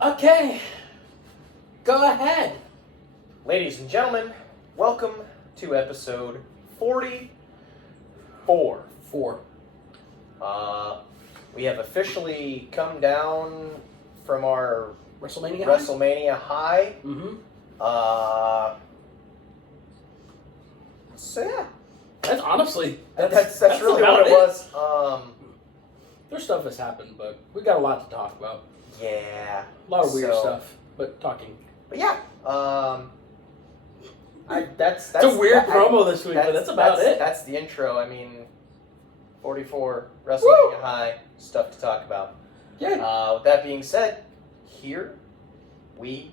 Okay, go ahead. Ladies and gentlemen, welcome to episode 44. We have officially come down from our WrestleMania high. Mm-hmm. So yeah, That's honestly, that's really what it was. There's stuff that's happened, but we got a lot to talk about. Yeah, A lot of weird stuff, but talking. But yeah, that's it's a weird promo this week, but that's about it. That's the intro. I mean, 44 WrestleMania high stuff to talk about. Yeah. With that being said, here we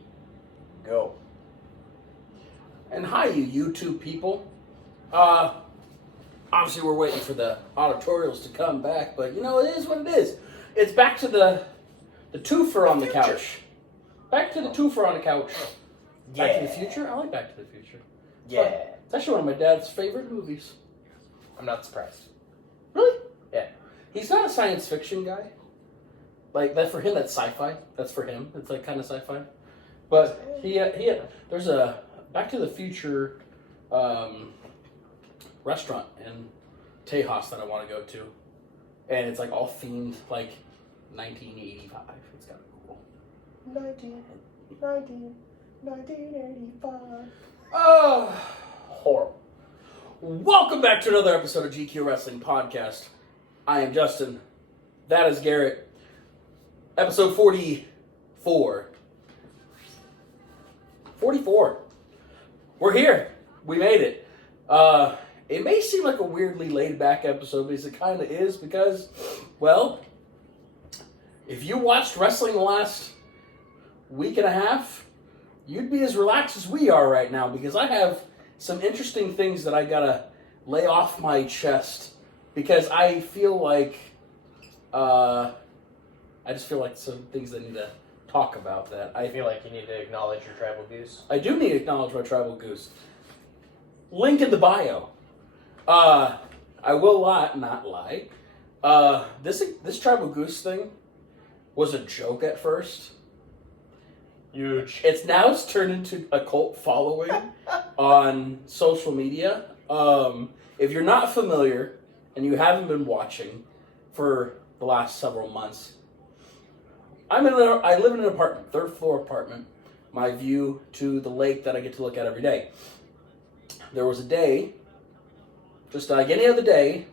go. And hi, you YouTube people. Obviously, we're waiting for the auditorials to come back, but you know, it is what it is. It's back to the twofer on the couch. Back to the twofer on the couch. Yeah. Back to the Future? I like Back to the Future. Yeah. It's actually one of my dad's favorite movies. I'm not surprised. Really? Yeah. He's not a science fiction guy. Like, that for him, that's sci-fi. That's for him. It's like kind of sci-fi. But there's a Back to the Future restaurant in Tejas that I want to go to. And it's like all themed like 1985. It's kind of cool. 1985. Oh, Horrible. welcome back to another episode of GQ Wrestling Podcast. I am Justin. That is Garrett. Episode 44. 44. We're here. We made it. It may seem like a weirdly laid back episode, because it kind of is, because, well, if you watched wrestling the last week and a half, you'd be as relaxed as we are right now, because I have some interesting things that I gotta lay off my chest, because I feel like, I just feel like some things that I need to talk about that. I feel like you need to acknowledge your tribal goose. I do need to acknowledge my tribal goose. Link in the bio. I will not lie. This tribal goose thing was a joke at first. Huge. It's turned into a cult following on social media. If you're not familiar and you haven't been watching for the last several months, I live in an apartment, third floor apartment. My view to the lake that I get to look at every day. There was a day, just like any other day,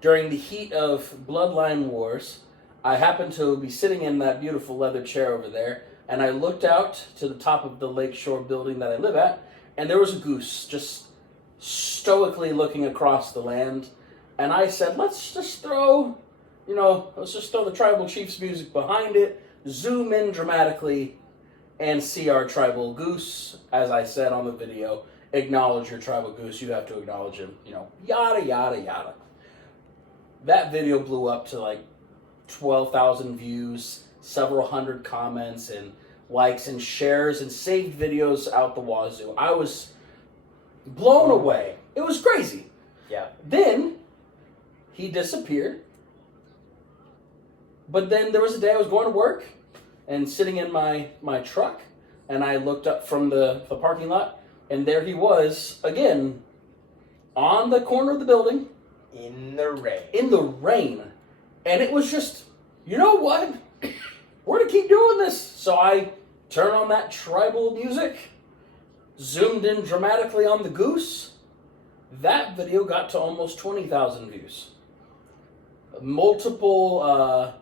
during the heat of Bloodline Wars, I happened to be sitting in that beautiful leather chair over there, and I looked out to the top of the lakeshore building that I live at, and there was a goose just stoically looking across the land, and I said, let's just throw the tribal chief's music behind it, zoom in dramatically, and see our tribal goose, as I said on the video. Acknowledge your tribal goose, you have to acknowledge him, yada, yada, yada. That video blew up to like 12,000 views, several hundred comments and likes and shares and saved videos out the wazoo. I was blown away. It was crazy. Yeah. Then he disappeared. But then there was a day I was going to work and sitting in my truck, and I looked up from the parking lot, and there he was, again, on the corner of the building. In the rain. In the rain. And it was just, you know what? We're going to keep doing this. So I turned on that tribal music, zoomed in dramatically on the goose. That video got to almost 20,000 views. Multiple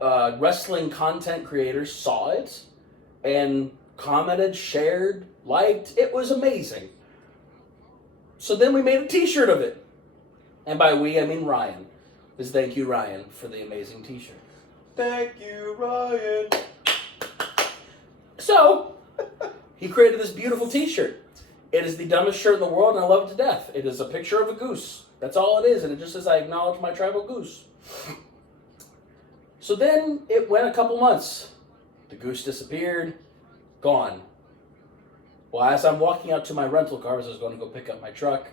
wrestling content creators saw it and commented, shared, liked. It was amazing. So then we made a t-shirt of it. And by we, I mean Ryan. Because thank you, Ryan, for the amazing t-shirt. Thank you, Ryan. So, he created this beautiful t-shirt. It is the dumbest shirt in the world, and I love it to death. It is a picture of a goose. That's all it is, and it just says, I acknowledge my tribal goose. So then, it went a couple months. The goose disappeared. Gone. Well, as I'm walking out to my rental car, as I was going to go pick up my truck,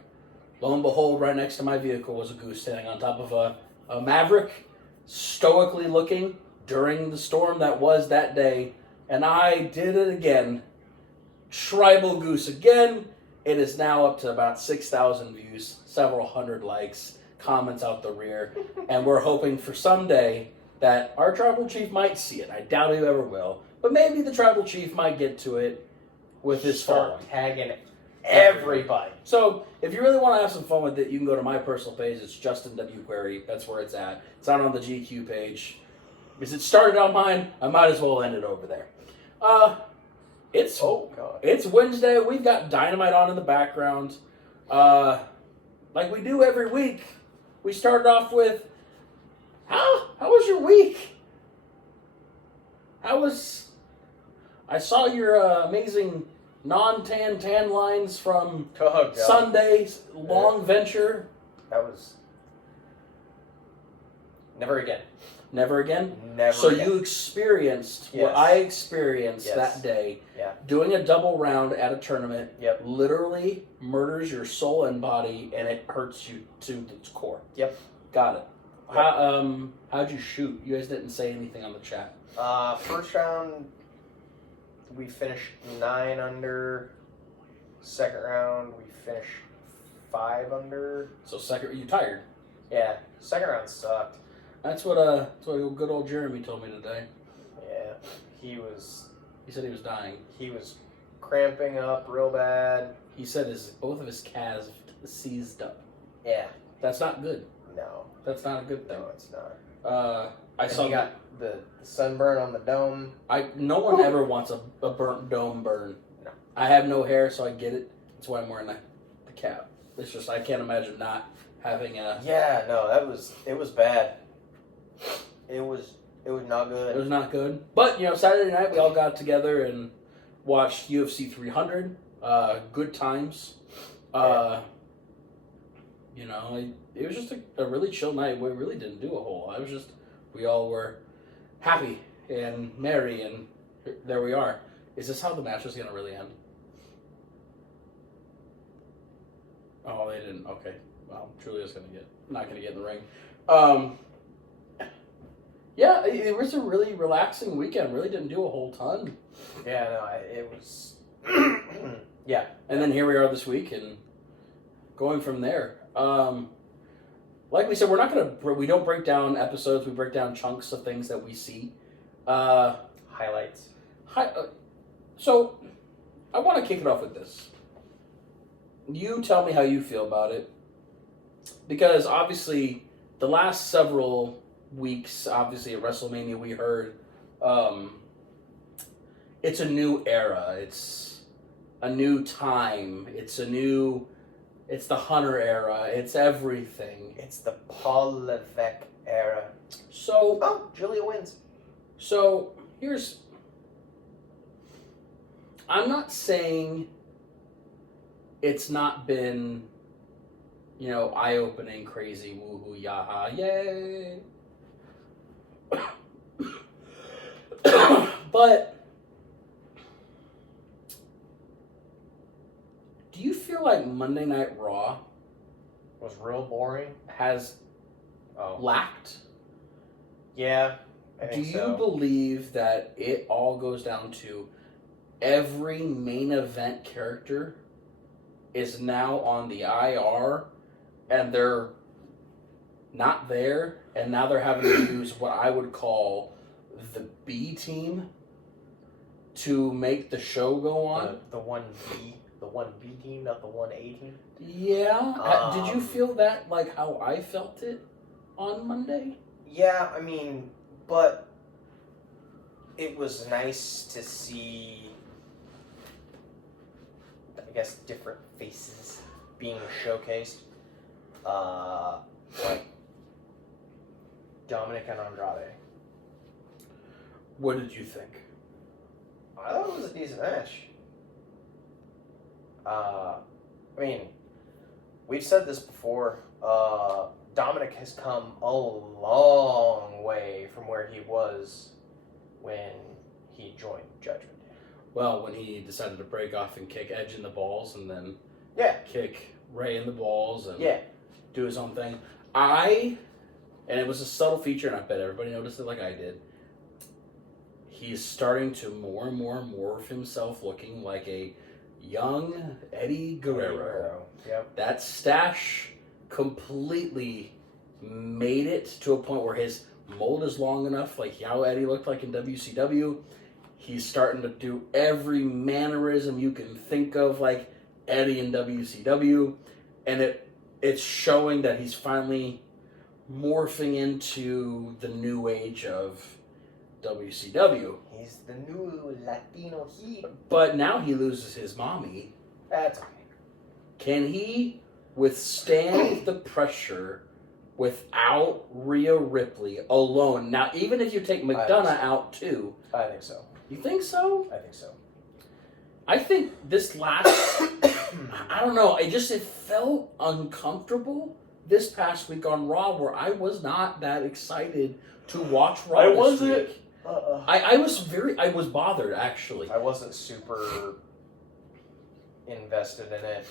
lo and behold, right next to my vehicle was a goose standing on top of a Maverick, stoically looking, during the storm that was that day, and I did it again. Tribal Goose again. It is now up to about 6,000 views, several hundred likes, comments out the rear, and we're hoping for someday that our tribal chief might see it. I doubt he ever will, but maybe the tribal chief might get to it with his following. Tagging everybody. So, if you really want to have some fun with it, you can go to my personal page. It's Justin W. Query. That's where it's at. It's not on the GQ page. Because it started on mine, I might as well end it over there. It's Wednesday. We've got Dynamite on in the background. Like we do every week. We started off with, how was your week? I saw your amazing tan lines from Sunday's long venture. That was never again. Never again? Never so again. You experienced what I experienced that day. Yeah. Doing a double round at a tournament. Yep. Literally murders your soul and body, and it hurts you to its core. Yep. Got it. Yep. How'd you shoot? You guys didn't say anything on the chat. First round, we finished 9 under. Second round, we finished 5 under. So you tired. Yeah. Second round sucked. That's what good old Jeremy told me today. Yeah. He said he was dying. He was cramping up real bad. He said both of his calves seized up. Yeah. That's not good. No. That's not a good thing. No, it's not. He got the sunburn on the dome. No one ever wants a burnt dome burn. No. I have no hair, so I get it. That's why I'm wearing the cap. It's just I can't imagine not having a. Yeah, no, it was bad. It was not good. It was not good. But Saturday night we all got together and watched UFC 300. Good times. Yeah. It was just a really chill night. We really didn't do a whole lot. It was just we all were happy and merry, and there we are. Is this how the match was going to really end? Oh, they didn't. Okay. Well, Julia's not going to get in the ring. Yeah, it was a really relaxing weekend. Really didn't do a whole ton. Yeah, no, it was. Yeah. And then here we are this week, and going from there. Like we said, we don't break down episodes. We break down chunks of things that we see. Highlights. So, I want to kick it off with this. You tell me how you feel about it. Because obviously, the last several weeks, obviously at WrestleMania, we heard it's a new era. It's a new time. It's the Hunter era. It's everything. It's the Paul Levesque era. So, Julia wins. So, I'm not saying it's not been, eye-opening, crazy, woohoo, yaha, yay. But do you feel like Monday Night Raw Was real boring. has lacked? Yeah, I Do think you so. believe that it all goes down to every main event character is now on the IR and they're not there, and now they're having to use what I would call the B team to make the show go on? The 1B team, not the 1A team? Yeah. Did you feel that like how I felt it on Monday? Yeah, I mean, but it was nice to see, I guess, different faces being showcased. Like Dominic and Andrade. What did you think? I thought it was a decent match. I mean, we've said this before. Dominic has come a long way from where he was when he joined Judgment Day. Well, when he decided to break off and kick Edge in the balls and then kick Ray in the balls and do his own thing. And it was a subtle feature, and I bet everybody noticed it like I did. he's starting to more and more morph himself looking like a young Eddie Guerrero. Yep. That stash completely made it to a point where his mold is long enough, like how Eddie looked like in WCW. He's starting to do every mannerism you can think of, like Eddie in WCW, and it's showing that he's finally morphing into the new age of WCW. He's the new Latino heat. But now he loses his mommy. That's okay. Can he withstand the pressure without Rhea Ripley alone? Now, even if you take McDonough out too. I think so. You think so? I think so. I think this last, I don't know, it felt uncomfortable this past week on Raw, where I was not that excited to watch Raw this week. I was bothered, actually. I wasn't super invested in it.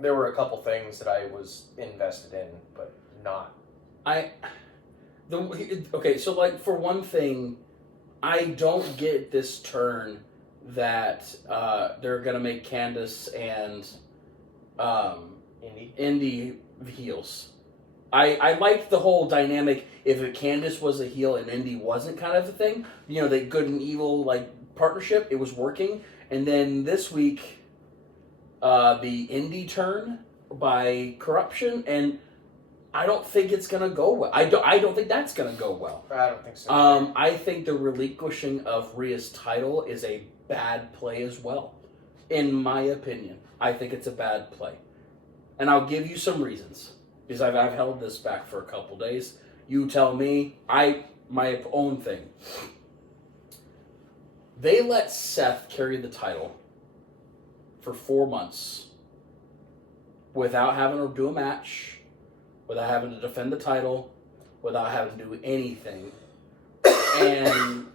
There were a couple things that I was invested in, but not. Okay, so like for one thing, I don't get this turn that they're gonna make Candace and Indy heels. I liked the whole dynamic. If Candace was a heel and Indy wasn't, kind of the thing, you know, the good and evil like partnership, it was working. And then this week, the Indy turn by corruption, and I don't think it's gonna go well. I don't think that's gonna go well. I don't think so. I think the relinquishing of Rhea's title is a bad play as well, in my opinion. I think it's a bad play, and I'll give you some reasons because I've held this back for a couple days. You tell me. My own thing. They let Seth carry the title for 4 months without having to do a match, without having to defend the title, without having to do anything. And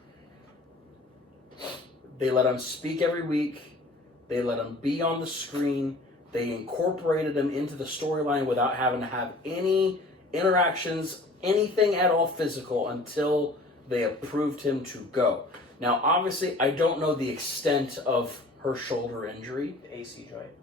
they let him speak every week. They let him be on the screen. They incorporated him into the storyline without having to have any interactions, anything at all physical, until they approved him to go. Now, obviously, I don't know the extent of her shoulder injury. The AC joint.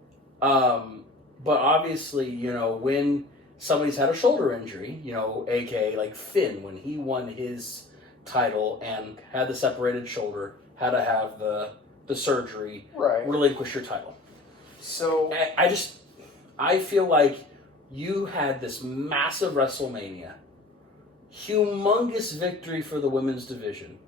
But obviously, you know, when somebody's had a shoulder injury, you know, aka like Finn, when he won his title and had the separated shoulder, had to have the surgery, right, relinquish your title. So I feel like you had this massive WrestleMania, humongous victory for the women's division,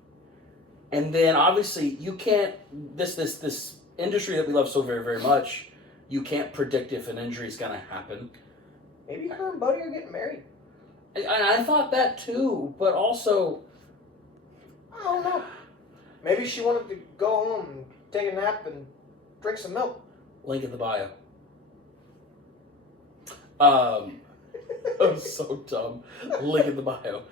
and then obviously you can't, this industry that we love so very, very much, you can't predict if an injury is going to happen. Maybe her and Buddy are getting married. I thought that too, but also, I don't know. Maybe she wanted to go home and take a nap and drink some milk. link in the bio. I'm so dumb. Link in the bio.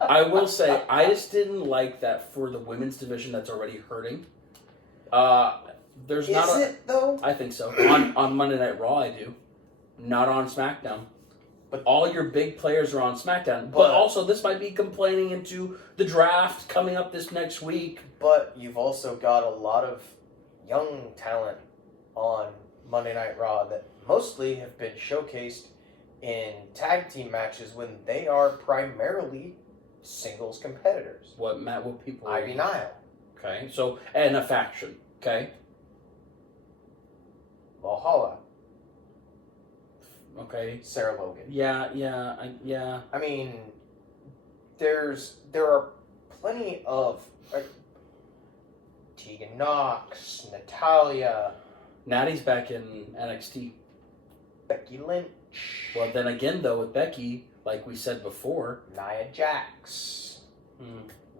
I will say, I just didn't like that for the women's division that's already hurting. There's not. Is it though? I think so. On Monday Night Raw, I do. Not on SmackDown. But all your big players are on SmackDown. But also, this might be complaining into the draft coming up this next week. But you've also got a lot of young talent on Monday Night Raw that mostly have been showcased in tag team matches when they are primarily singles competitors. What people? Ivy Nile. Okay, so, and a faction. Okay. Valhalla. Okay. Sarah Logan. Yeah. I mean, there are plenty of Tegan Knox, Natalia, Natty's back in NXT. Becky Lynch. Well, then again, though, with Becky, like we said before, Nia Jax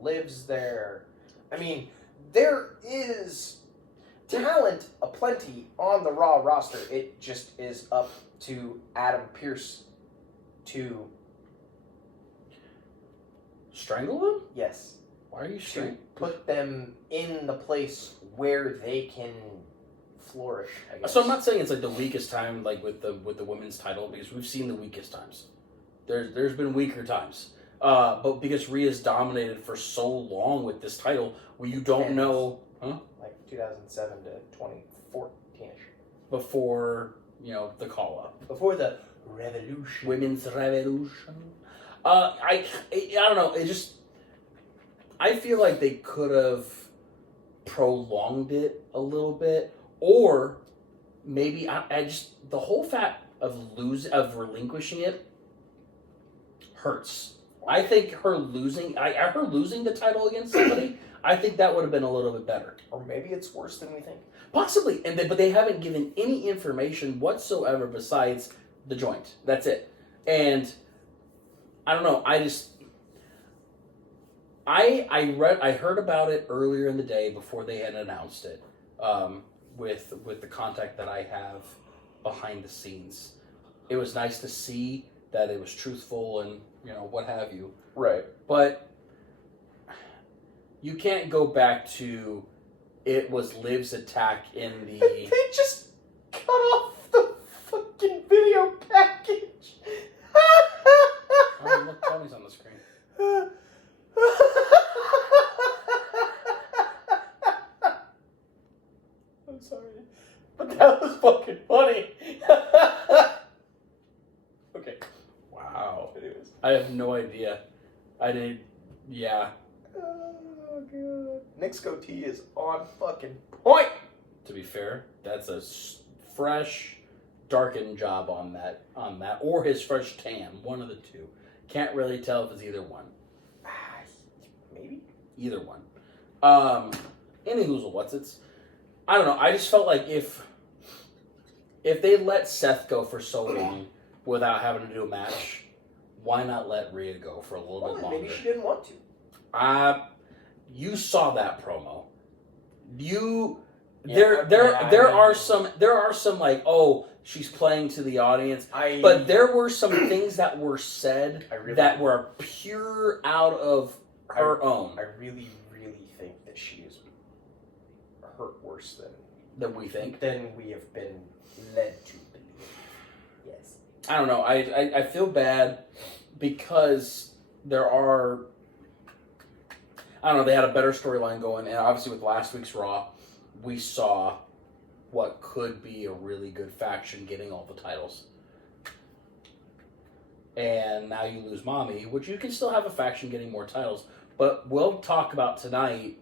lives there. I mean, there is talent aplenty on the Raw roster. It just is up to Adam Pearce to strangle them? Yes. Why are you To strangling? put them in the place where they can flourish, I guess. So I'm not saying it's like the weakest time, like with the women's title, because we've seen the weakest times. There's been weaker times. But because Rhea's dominated for so long with this title, where you don't know, like 2007 to 2014ish, before the call up, before the revolution, women's revolution. I don't know. I feel like they could have prolonged it a little bit, or maybe I just the whole fact of relinquishing it hurts. I think her losing the title against somebody, I think that would have been a little bit better. Or maybe it's worse than we think. Possibly, but they haven't given any information whatsoever besides the joint. That's it. And I don't know. I heard about it earlier in the day before they had announced it. With the contact that I have behind the scenes, it was nice to see that it was truthful and what have you. Right. But you can't go back to it was Liv's attack in the. They just cut off the fucking video package. Oh, look, Tony's on the screen. I'm sorry, but that was fucking funny. Okay. Wow. Anyways. I have no idea. I didn't. Yeah. Oh god. Nick's goatee is on fucking point. To be fair, that's a fresh, darkened job on that, or his fresh tan. One of the two. Can't really tell if it's either one. Maybe. Either one. Any hoozle what's it's. I don't know. I just felt like if they let Seth go for so long without having to do a match, why not let Rhea go for a little bit longer? Maybe she didn't want to. You saw that promo. Yeah, there are some like, oh, she's playing to the audience, but there were some things that were said that were pure out of her own. I really, really think that she is hurt worse than we think. Than we have been led to believe. Yes. I don't know. I feel bad because there are. I don't know. They had a better storyline going, and obviously with last week's Raw, we saw what could be a really good faction getting all the titles. And now you lose Mommy, which you can still have a faction getting more titles. But we'll talk about tonight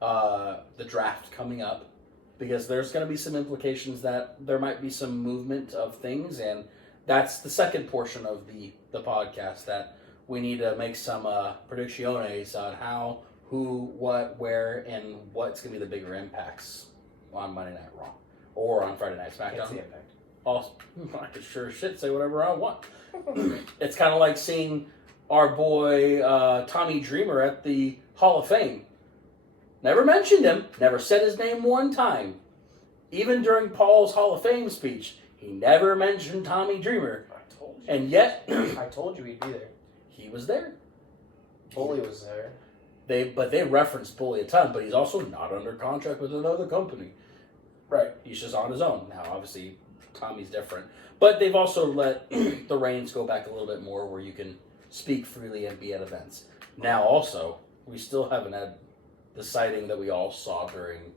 the draft coming up, because there's going to be some implications that there might be some movement of things, and that's the second portion of the podcast, that we need to make some predicciones on how, who, what, where, and what's going to be the bigger impacts on Monday Night Raw or on Friday Night SmackDown. Can't see impact. Also, I could sure shit say whatever I want. It's kind of like seeing our boy Tommy Dreamer at the Hall of Fame. Never mentioned him, never said his name one time. Even during Paul's Hall of Fame speech, he never mentioned Tommy Dreamer. I told you. And yet, I told you he'd be there. He was there. Bully was there. They referenced Bully a ton, but he's also not under contract with another company. Right. He's just on his own. Now, obviously, Tommy's different. But they've also let the reins go back a little bit more, where you can speak freely and be at events. Now, also, we still haven't had the sighting that we all saw during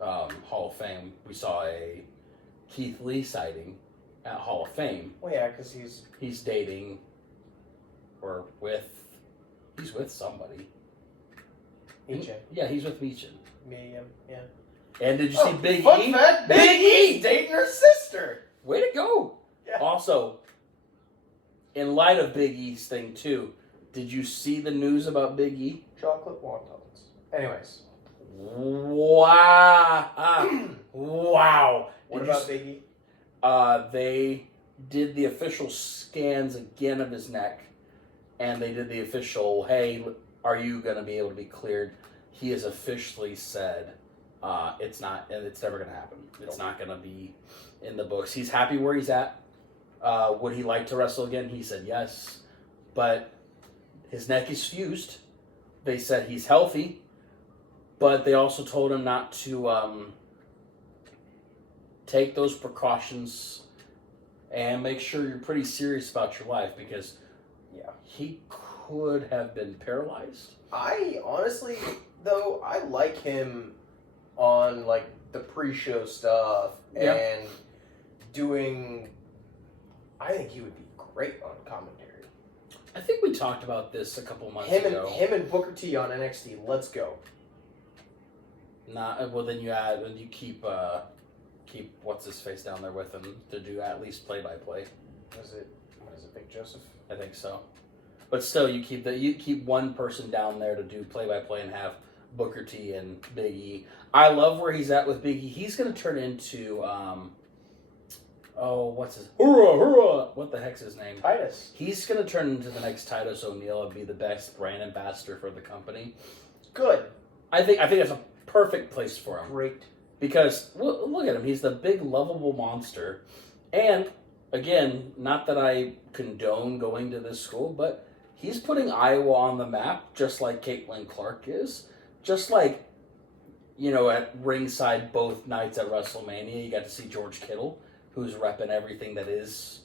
Hall of Fame. We saw a Keith Lee sighting at Hall of Fame. Well, yeah, because he's dating or he's with somebody. Meechin. Yeah, he's with Meechin. Yeah. And did you see Big fun E? fact, Big E dating her sister. Way to go! Yeah. Also, in light of Big E's thing too, did you see the news about Big E? Chocolate wontons. Anyways. Wow! Wow! What about Big E? They did the official scans again of his neck, and they did the official, hey, are you going to be able to be cleared? He has officially said it's never going to happen. It's not going to be in the books. He's happy where he's at. Would he like to wrestle again? He said yes, but his neck is fused. They said he's healthy, but they also told him not to take those precautions and make sure you're pretty serious about your life, because he could have been paralyzed. I honestly, though, I like him on like the pre-show stuff and doing. I think he would be great on commentary. I think we talked about this a couple months ago. Him and Booker T on NXT. Let's go. Well, then you keep what's his face down there with him to do at least play-by-play. What is it, Big Joseph? I think so. But still, you keep one person down there to do play-by-play and have Booker T and Big E. I love where he's at with Big E. He's going to turn into what's his hurrah? What the heck's his name? Titus. He's going to turn into the next Titus O'Neil and be the best brand ambassador for the company. Good. I think that's a perfect place for him. Great. Because look at him. He's the big lovable monster. And again, not that I condone going to this school, but he's putting Iowa on the map, just like Caitlin Clark is. Just like, at ringside both nights at WrestleMania, you got to see George Kittle, who's repping everything that is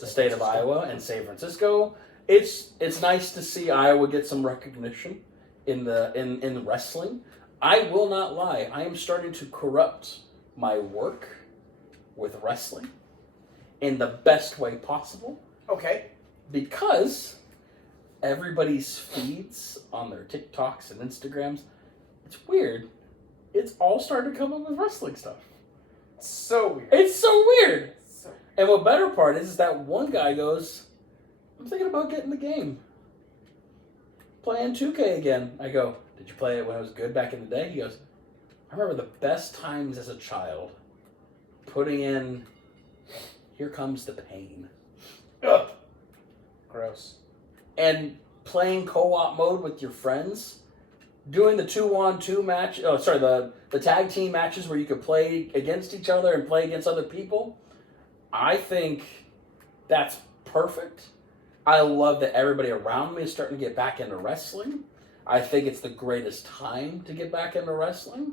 the state of Iowa and San Francisco. It's nice to see Iowa get some recognition in the wrestling. I will not lie. I am starting to corrupt my work with wrestling in the best way possible. Okay. Because everybody's feeds on their TikToks and Instagrams, it's weird. It's all starting to come up with wrestling stuff. So weird. It's so weird. And what better part is that one guy goes, I'm thinking about getting the game. Playing 2K again. I go, did you play it when it was good back in the day? He goes, I remember the best times as a child putting in Here Comes the Pain. Ugh. Gross. And playing co-op mode with your friends. Doing the 2-on-2 match. Oh, sorry, the tag team matches where you could play against each other and play against other people. I think that's perfect. I love that everybody around me is starting to get back into wrestling. I think it's the greatest time to get back into wrestling.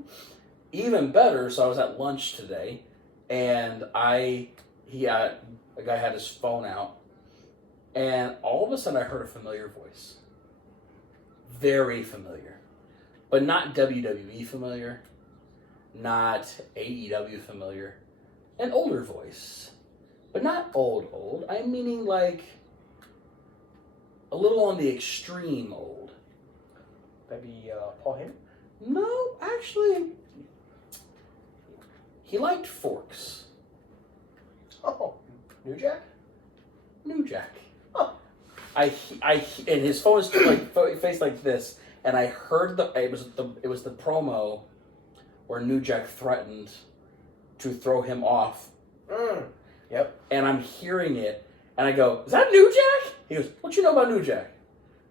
Even better, so I was at lunch today, and a guy had his phone out, and all of a sudden I heard a familiar voice. Very familiar. But not WWE familiar, not AEW familiar. An older voice. But not old. I'm meaning like a little on the extreme old. Maybe Paul Heyman? No, actually, he liked forks. Oh, New Jack? New Jack. Oh. And his phone is like faced like this, and I heard it was the promo where New Jack threatened to throw him off. Yep. And I'm hearing it, and I go, "Is that New Jack?" He goes, "What you know about New Jack?"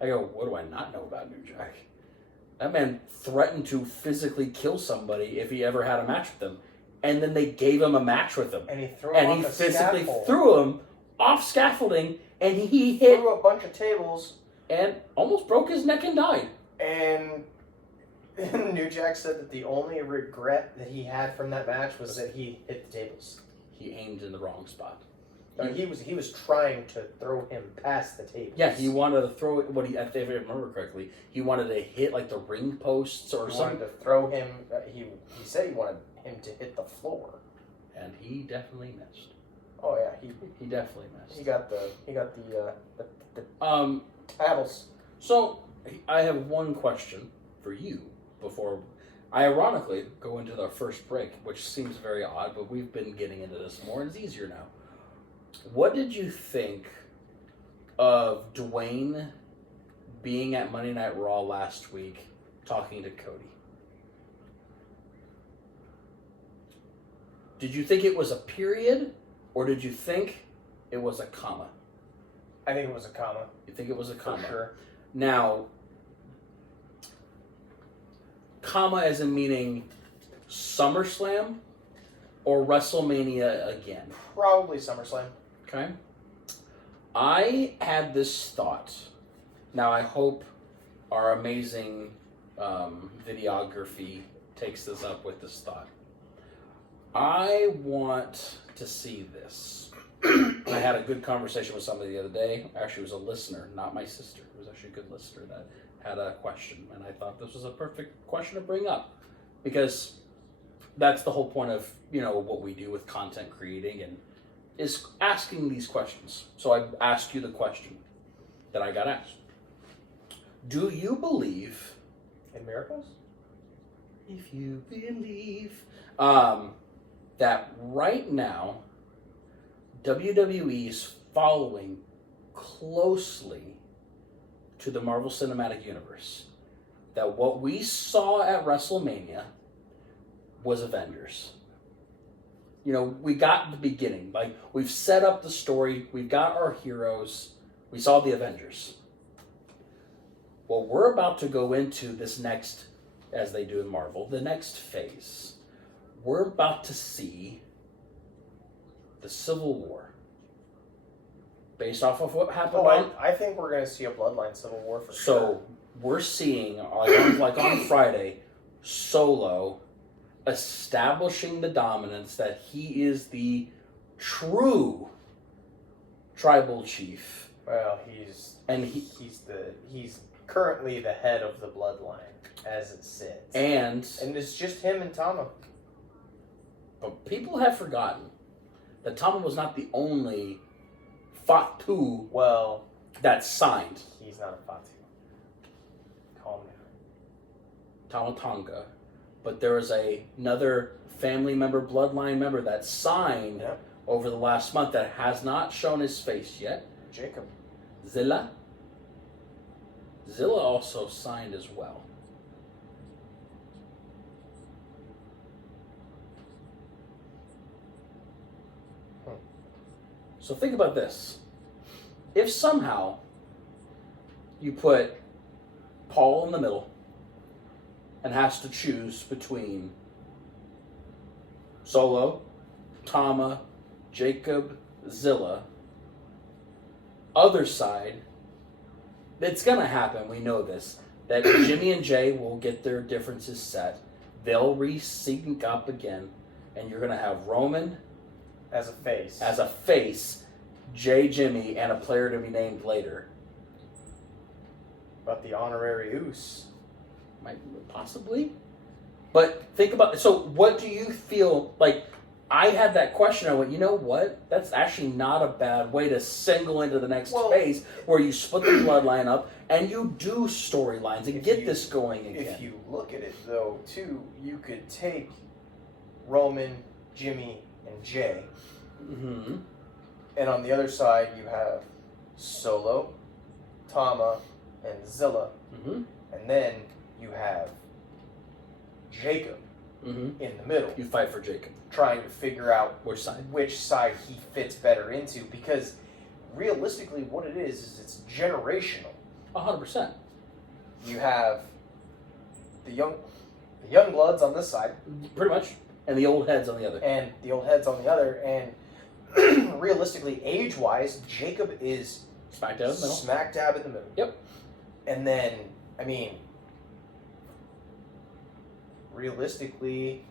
I go, "What do I not know about New Jack?" That man threatened to physically kill somebody if he ever had a match with them, and then they gave him a match with him, and he physically threw him off scaffolding, and he hit threw a bunch of tables and almost broke his neck and died. And New Jack said that the only regret that he had from that match was that he hit the tables. He aimed in the wrong spot. He was trying to throw him past the tables. Yeah, he wanted to throw it. If I remember correctly, he wanted to hit like the ring posts or something. He wanted to throw him. He said he wanted him to hit the floor, and he definitely missed. Oh yeah, he definitely missed. He got the tables. So I have one question for you before I ironically go into the first break, which seems very odd, but we've been getting into this more and it's easier now. What did you think of Dwayne being at Monday Night Raw last week talking to Cody? Did you think it was a period, or did you think it was a comma? I think it was a comma. You think it was a comma? For sure. Now, comma as in meaning SummerSlam or WrestleMania again? Probably SummerSlam. Okay. I had this thought. Now, I hope our amazing videography takes this up with this thought. I want to see this. I had a good conversation with somebody the other day. Actually, it was a listener, not my sister. It was actually a good listener that had a question, and I thought this was a perfect question to bring up because that's the whole point of what we do with content creating and is asking these questions. So I ask you the question that I got asked: do you believe in miracles? If you believe that right now WWE is following closely to the Marvel Cinematic Universe, that what we saw at WrestleMania was Avengers. We got the beginning. Like, we've set up the story. We've got our heroes. We saw the Avengers. Well, we're about to go into this next, as they do in Marvel, the next phase. We're about to see the Civil War. Based off of what happened I think we're going to see a Bloodline Civil War for sure. So, we're seeing, like on Friday, Solo establishing the dominance that he is the true tribal chief. Well, he's currently the head of the bloodline as it sits. And it's just him and Tama. But people have forgotten that Tama was not the only Fatu that signed. He's not a Fatu. Calm down. Tamatanga. But there was another family member, bloodline member that signed over the last month that has not shown his face yet. Jacob. Zilla. Zilla also signed as well. So think about this. If somehow you put Paul in the middle and has to choose between Solo, Tama, Jacob, Zilla, other side, it's going to happen, we know this, that Jimmy and Jay will get their differences set. They'll re-sync up again, and you're going to have Roman as a face, Jay, Jimmy, and a player to be named later. But the honorary Uce. Possibly. But think about it. So what do you feel like? I had that question. I went, you know what? That's actually not a bad way to single into the next phase where you split the bloodline up and you do storylines and get this going again. If you look at it, though, too, you could take Roman, Jimmy, and Jay. Mm-hmm. And on the other side, you have Solo, Tama, and Zilla. Mm-hmm. And then you have Jacob in the middle. You fight for Jacob. Trying to figure out which side he fits better into. Because realistically, what it is it's generational. 100%. You have the young bloods on this side. Pretty much. And the old heads on the other. And the old heads on the other. And realistically, age-wise, Jacob is smack dab in the middle. Smack dab in the middle. Yep. And then, I mean, realistically,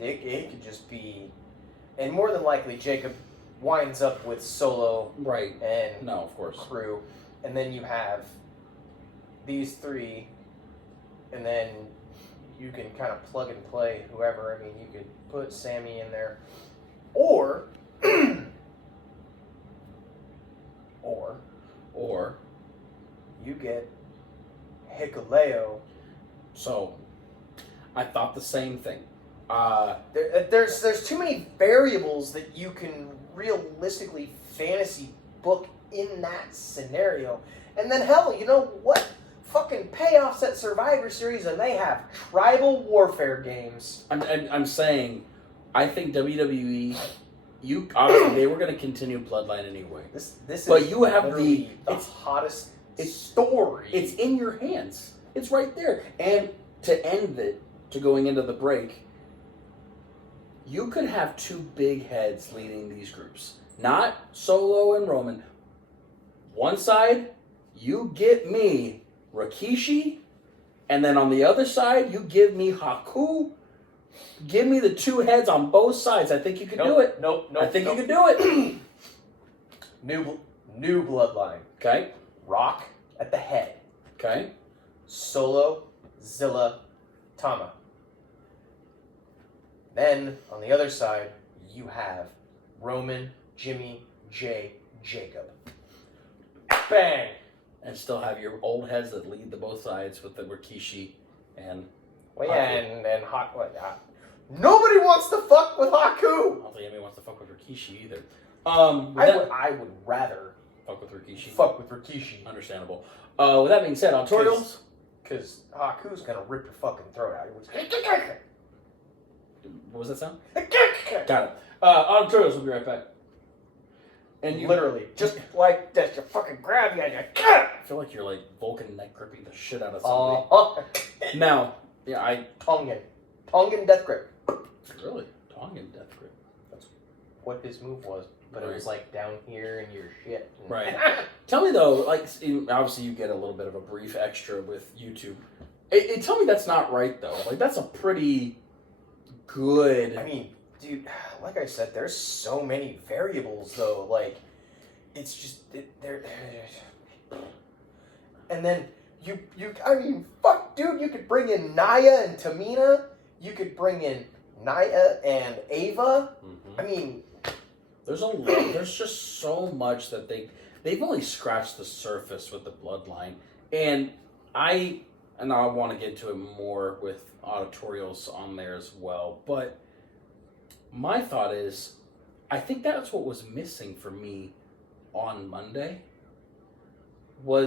it could just be, and more than likely, Jacob winds up with Solo, right? And no, of course, crew, and then you have these three, and then you can kind of plug and play whoever. I mean, you could put Sammy in there, or you get Hikuleo. So, I thought the same thing. There's too many variables that you can realistically fantasy book in that scenario. And then hell, you know what? Fucking payoffs at Survivor Series, and they have tribal warfare games. I'm saying, I think WWE, obviously they were going to continue Bloodline anyway. This but is you have the hottest story. It's in your hands. It's right there. And to end it, to going into the break, you could have two big heads leading these groups. Not Solo and Roman. One side, you get me Rikishi, and then on the other side, you give me Haku Give me the two heads on both sides. I think you could do it. Nope. I think you could do it. New bloodline. Okay. Rock at the head. Okay. Solo, Zilla, Tama. Then, on the other side, you have Roman, Jimmy, Jay, Jacob. Bang! And still have your old heads that lead the both sides with the Rikishi and... Well, yeah, and Haku. Nobody wants to fuck with Haku! I don't think anybody wants to fuck with Rikishi either. I would rather fuck with Rikishi. fuck with Rikishi. Understandable. With that being said, autorials... Because Haku's gonna rip your fucking throat out. What was that sound? Got it. Autorials, we'll be right back. And you literally, just like that, you fucking grab you and you... I feel like you're like Vulcan neck gripping the shit out of somebody. Now, yeah, Tongan death grip. Really? Tongan death grip. That's what his move was. But it was like down here in your shit. Right. Tell me though, like, obviously you get a little bit of a brief extra with YouTube. Tell me that's not right though. Like, that's a pretty good... I mean, dude, like I said, there's so many variables though. Like, it's just... And then I mean, fuck, dude, you could bring in Naya and Tamina. You could bring in Naya and Ava. Mm-hmm. I mean... There's a lot. There's just so much that they've only scratched the surface with the bloodline, and I want to get to it more with auditorials on there as well. But my thought is, I think that's what was missing for me on Monday. There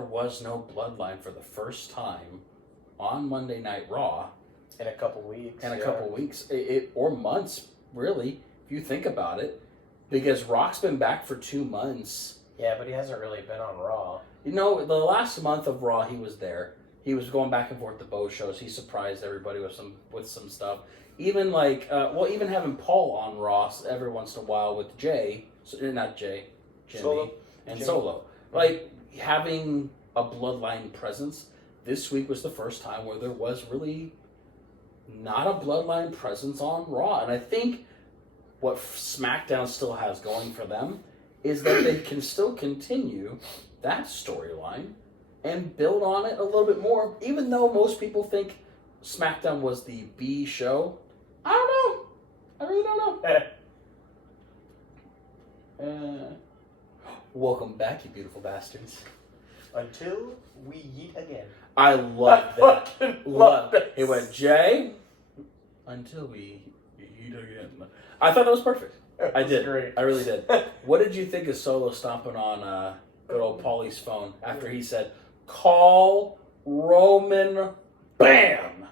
was no bloodline for the first time on Monday Night Raw in a couple weeks. Or months. Really, if you think about it, because Rock's been back for 2 months. Yeah, but he hasn't really been on Raw. You know, the last month of Raw, he was there. He was going back and forth to both shows. He surprised everybody with some stuff. Even like, even having Paul on Raw every once in a while with Jimmy, Solo. and Solo. Like, having a bloodline presence, this week was the first time where there was really not a bloodline presence on Raw. And I think what SmackDown still has going for them is that they can still continue that storyline and build on it a little bit more, even though most people think SmackDown was the B show. I don't know. I really don't know. Welcome back, you beautiful bastards. Until we yeet again. I love that. Love that. It went Jay until we eat again. I thought that was perfect. I did. Great. I really did. What did you think of Solo stomping on good old Paulie's phone after he said, "Call Roman"? Bam.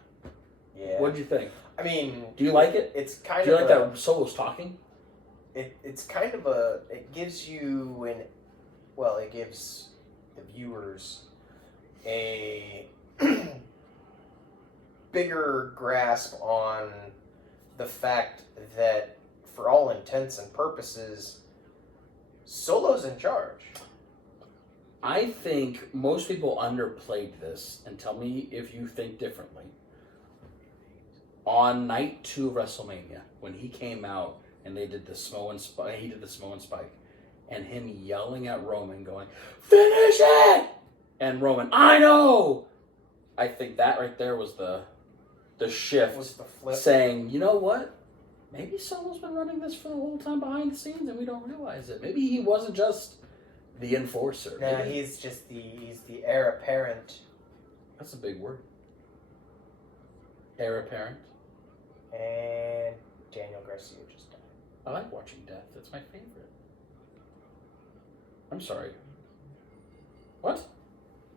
Yeah. What did you think? I mean, do you like it? It's kind do you of like that Solo's talking? It's kind of it gives you it gives the viewers a bigger grasp on the fact that, for all intents and purposes, Solo's in charge. I think most people underplayed this, and tell me if you think differently. On night 2 of WrestleMania, when he came out and they did the Samoan Spike, and him yelling at Roman, going, "Finish it!" And Roman, "I know!" I think that right there was the shift, Was the flip. saying, you know what? Maybe Solo's been running this for the whole time behind the scenes and we don't realize it. Maybe he wasn't just the enforcer. No, he's just he's the heir apparent. That's a big word. Heir apparent. And Daniel Garcia just died. I like watching death. That's my favorite. I'm sorry. What?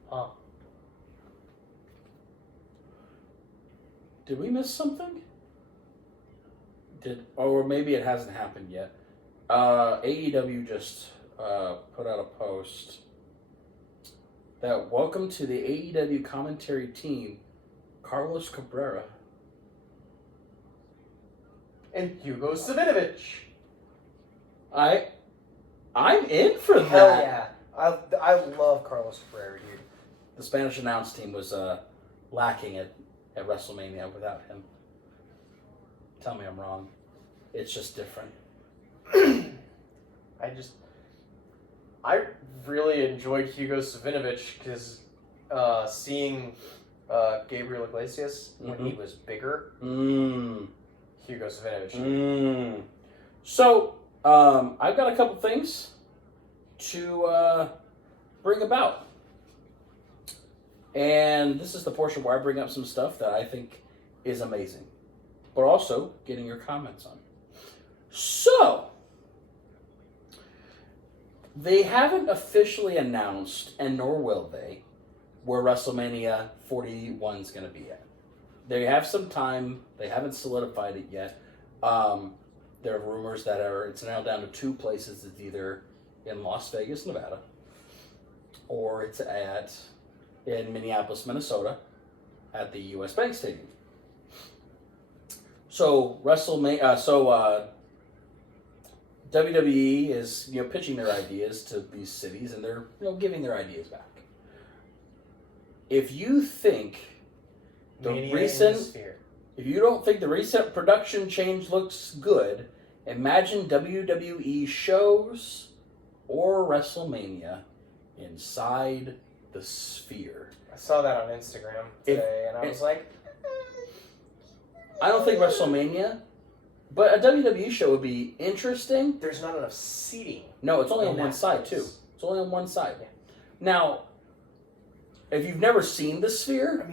Huh. Did we miss something? Or maybe it hasn't happened yet. AEW just put out a post that welcome to the AEW commentary team, Carlos Cabrera. And Hugo Savinovich. I'm in for that. Hell yeah. I love Carlos Cabrera, dude. The Spanish announce team was lacking at at WrestleMania without him. Tell me I'm wrong. It's just different. I really enjoyed Hugo Savinovich because seeing Gabriel Iglesias when he was bigger. Hugo Savinovich. So, I've got a couple things to bring about. And this is the portion where I bring up some stuff that I think is amazing. But also getting your comments on. So, they haven't officially announced, and nor will they, where WrestleMania 41 is going to be at. They have some time. They haven't solidified it yet. There are rumors that it's now down to two places. It's either in Las Vegas, Nevada, or it's in Minneapolis, Minnesota, at the U.S. Bank Stadium. So WWE is pitching their ideas to these cities, and they're giving their ideas back. If you think if you don't think the recent production change looks good, imagine WWE shows or WrestleMania inside the Sphere. I saw that on Instagram today, and I was like, I don't think WrestleMania, but a WWE show would be interesting. There's not enough seating. No, it's only on one side, too. It's only on one side. Yeah. Now, if you've never seen the Sphere...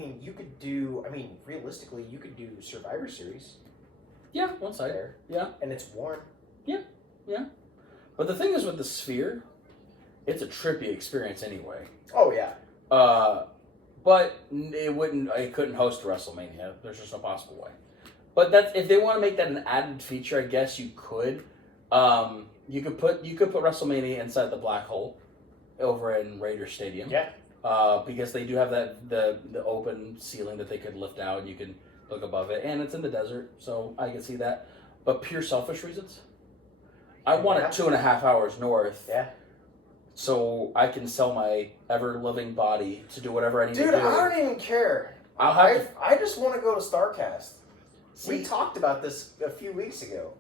realistically, you could do Survivor Series. Yeah, one side. There. Yeah. And it's warm. Yeah. But the thing is with the Sphere, it's a trippy experience anyway. Oh, yeah. But it couldn't host WrestleMania. There's just no possible way. But if they want to make that an added feature, I guess you could. You could put WrestleMania inside the black hole over in Raider Stadium. Yeah. Because they do have the open ceiling that they could lift out and you can look above it, and it's in the desert, so I can see that. But pure selfish reasons, I want it 2.5 hours north. Yeah. So I can sell my ever-living body to do whatever I need to do. Dude, I don't even care. I just want to go to StarCast. We talked about this a few weeks ago.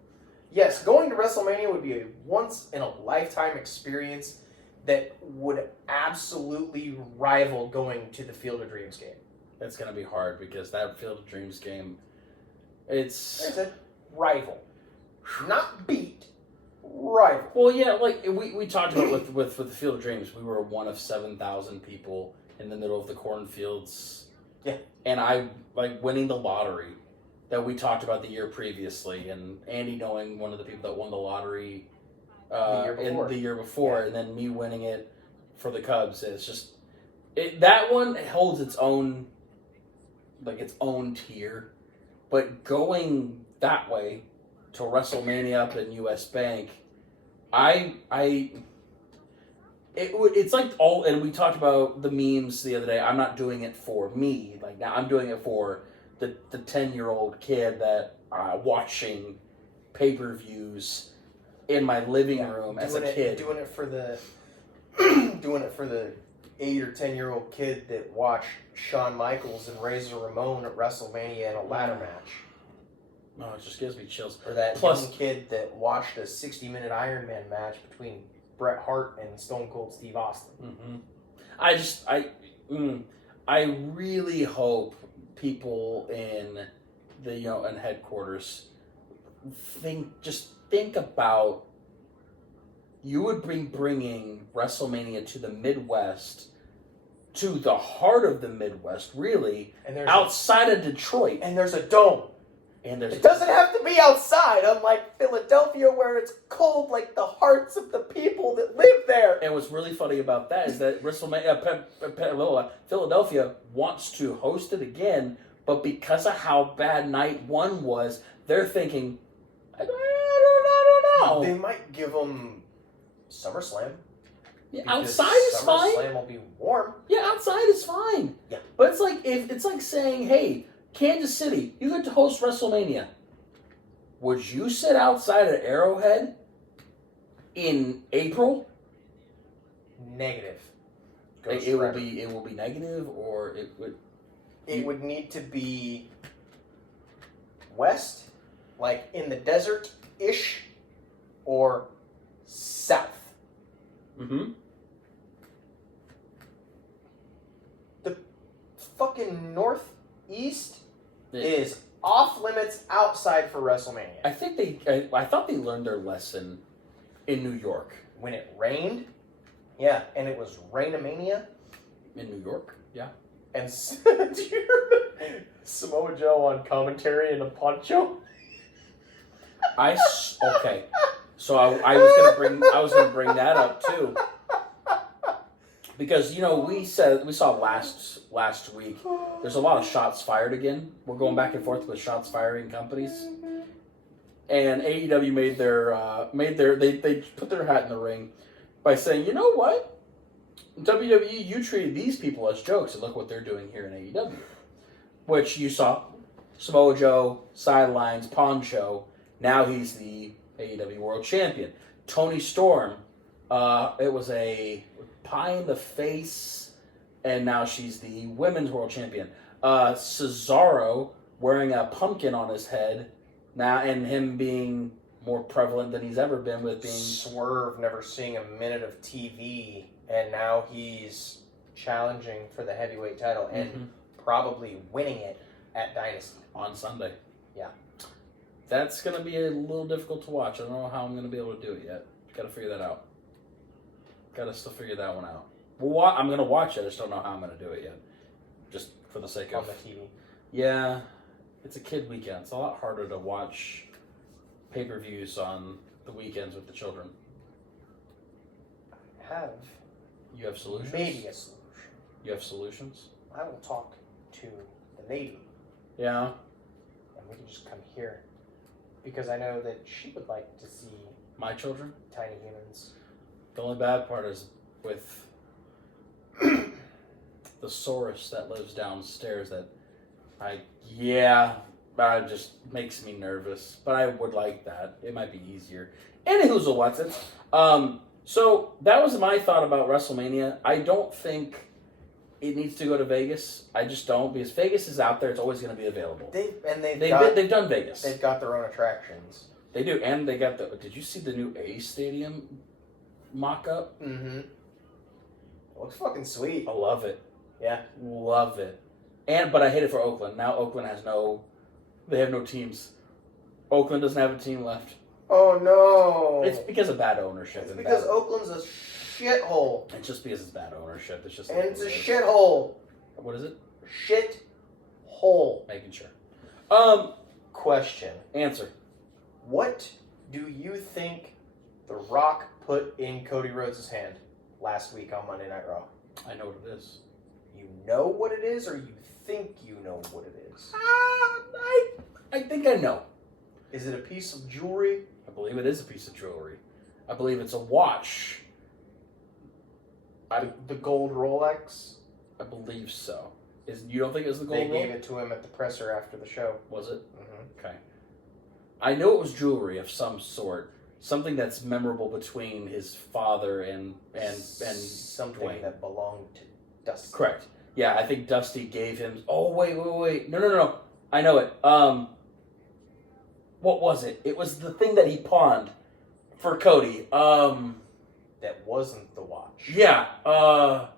Yes, going to WrestleMania would be a once-in-a-lifetime experience that would absolutely rival going to the Field of Dreams game. It's going to be hard because that Field of Dreams game, There's a rival. Not beat. Rival. Well, yeah, like we talked about with the Field of Dreams, we were one of 7,000 people in the middle of the cornfields. Yeah. And I, winning the lottery that we talked about the year previously, and Andy knowing one of the people that won the lottery the year before, yeah. And then me winning it for the Cubs. It's just that one holds its own tier, but going that way to WrestleMania up in US Bank, it's like all, and we talked about the memes the other day. I'm not doing it for me, now I'm doing it for the 10-year-old kid that watching pay-per-views in my living room as a kid. Doing it for the 8 or 10-year-old kid that watched Shawn Michaels and Razor Ramon at WrestleMania in a ladder match. No, it just gives me chills. Or that young kid that watched a 60-minute Iron Man match between Bret Hart and Stone Cold Steve Austin. Mm-hmm. I really hope people in in headquarters think about you would be bringing WrestleMania to the Midwest, to the heart of the Midwest, really, and outside of Detroit. And there's a dome. It doesn't have to be outside, unlike Philadelphia, where it's cold like the hearts of the people that live there. And what's really funny about that is that Philadelphia wants to host it again, but because of how bad night one was, they're thinking, I don't know. They might give them SummerSlam. Yeah, outside is fine. SummerSlam will be warm. Yeah, outside is fine. Yeah, but it's like saying, hey, Kansas City, you get to host WrestleMania. Would you sit outside at Arrowhead in April? Negative. It will be negative, or it would. it would need to be west, like in the desert-ish, or south. Mm-hmm. The fucking northeast is off limits outside for WrestleMania. I thought they learned their lesson in New York. When it rained, yeah, and it was Rain-a-mania. In New York, yeah. And do you remember Samoa Joe on commentary in a poncho? Okay. So I was gonna bring that up too, because we saw last week. There's a lot of shots fired again. We're going back and forth with shots firing companies, and AEW they put their hat in the ring by saying, you know what, WWE, you treated these people as jokes, and look what they're doing here in AEW, which you saw Samoa Joe sidelines poncho. Now he's the AEW World Champion. Toni Storm, it was a pie in the face, and now she's the Women's World Champion. Cesaro wearing a pumpkin on his head now, and him being more prevalent than he's ever been with being... Swerve never seeing a minute of TV, and now he's challenging for the heavyweight title and probably winning it at Dynasty. On Sunday. Yeah. That's going to be a little difficult to watch. I don't know how I'm going to be able to do it yet. Got to figure that out. Got to still figure that one out. Well, I'm going to watch it. I just don't know how I'm going to do it yet. Just for the sake of... On the TV. Yeah. It's a kid weekend. It's a lot harder to watch pay-per-views on the weekends with the children. You have solutions? Maybe a solution. You have solutions? I will talk to the lady. Yeah. And we can just come here. Because I know that she would like to see... My children? Tiny humans. The only bad part is with the Saurus that lives downstairs that just makes me nervous. But I would like that. It might be easier. Anywho's a Watson. So that was my thought about WrestleMania. I don't think it needs to go to Vegas. I just don't, because Vegas is out there. It's always going to be available. They've done Vegas. They've got their own attractions. They do, and they got the... Did you see the new A Stadium mock-up? Mm-hmm. It looks fucking sweet. I love it. Yeah. Love it. But I hate it for Oakland. Now Oakland has they have no teams. Oakland doesn't have a team left. Oh, no. It's because of bad ownership. It's because Oakland's a shithole. It's just because it's bad ownership. It's just... And it's a shithole. What is it? Shit hole. Making sure. Question. Answer. What do you think The Rock put in Cody Rhodes' hand last week on Monday Night Raw? I know what it is. You know what it is, or you think you know what it is? I think I know. Is it a piece of jewelry? I believe it is a piece of jewelry. I believe it's a watch. The gold Rolex? I believe so. You don't think it was the gold They gave Rolex? it to him at the presser after the show. Was it? Mm-hmm. Okay. I know it was jewelry of some sort. Something that's memorable between his father and something Dwayne. that belonged to Dusty. Correct. Yeah, I think Dusty gave him... Oh, wait. No. I know it. What was it? It was the thing that he pawned for Cody. That wasn't the watch. Yeah.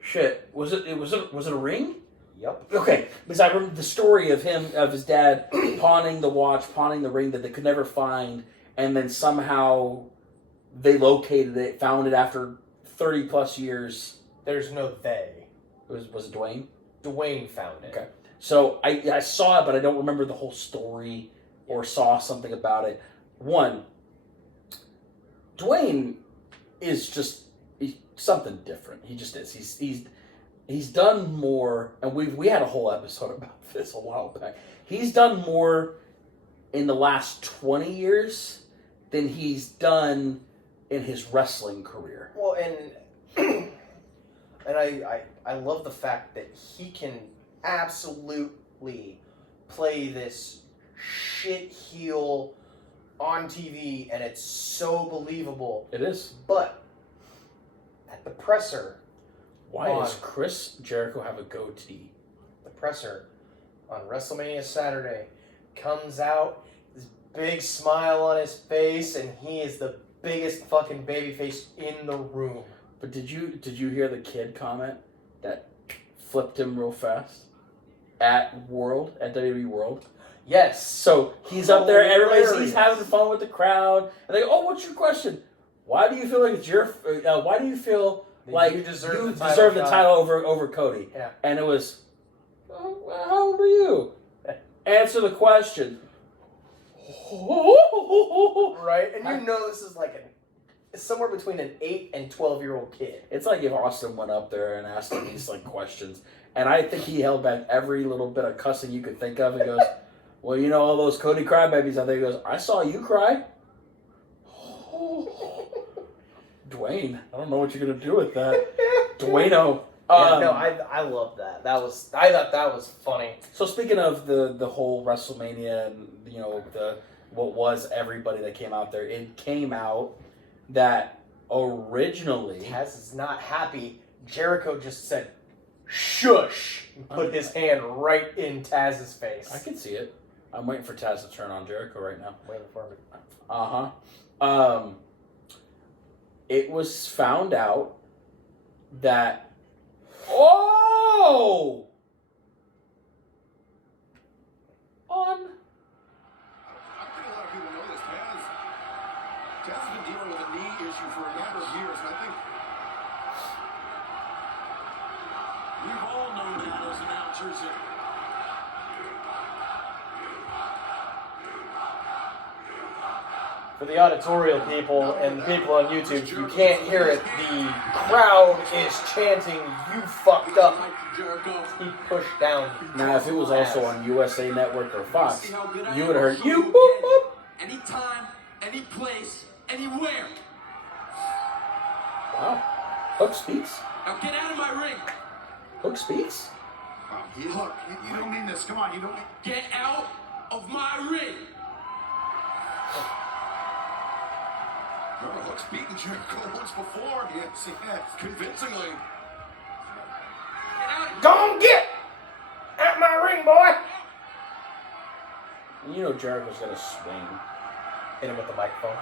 Shit. Was it a ring? Yep. Okay, because I remember the story of his dad pawning the watch, pawning the ring that they could never find, and then somehow they located it, found it after 30 plus years. There's no they. Was it Dwayne? Dwayne found it. Okay. So I saw it, but I don't remember the whole story or saw something about it. One, Dwayne is just something different. He just is. He's done more, and we had a whole episode about this a while back. He's done more in the last 20 years than he's done in his wrestling career. Well, and I love the fact that he can absolutely play this shit heel on TV, and it's so believable. It is. But at the presser... Why does Chris Jericho have a goatee? presser on WrestleMania Saturday, comes out, this big smile on his face, and he is the biggest fucking babyface in the room. But did you hear the kid comment that flipped him real fast at WWE World? Yes. So he's up there, he's having fun with the crowd, and they go, "Oh, what's your question? Why do you feel like it's your? Why do you feel like you deserve the title over Cody?" Yeah. And it was, well, "How old are you? Answer the question." Right, and you know this is like somewhere between an 8 and 12-year-old kid. It's like if Austin went up there and asked him these like questions, and I think he held back every little bit of cussing you could think of. He goes, "Well, you know all those Cody crybabies out there." He goes, "I saw you cry." Dwayne, I don't know what you're gonna do with that. Dwayno. I love that. I thought that was funny. So speaking of the whole WrestleMania and what was everybody that came out there, it came out that originally Taz is not happy. Jericho just said, "Shush," and put his hand right in Taz's face. I can see it. I'm waiting for Taz to turn on Jericho right now. Waiting for it. It was found out that on. I think a lot of people know this. Taz has been dealing with a knee issue for a number of years, and I think we've all known that as announcers. For the auditorial people and the people on YouTube, you can't hear it. The crowd is chanting, "You fucked up." He pushed down. Now, if it was also on USA Network or Fox, you would have heard, "You boop boop." Anytime, any place, anywhere. Wow. Hook speaks. Now get out of my ring. Hook speaks? Look, you don't need this. Come on, you don't need... Get out of my ring. Remember Hook's beaten Jericho once before? Yes, convincingly. Go get at my ring, boy. You know Jericho's gonna swing. Hit him with the microphone.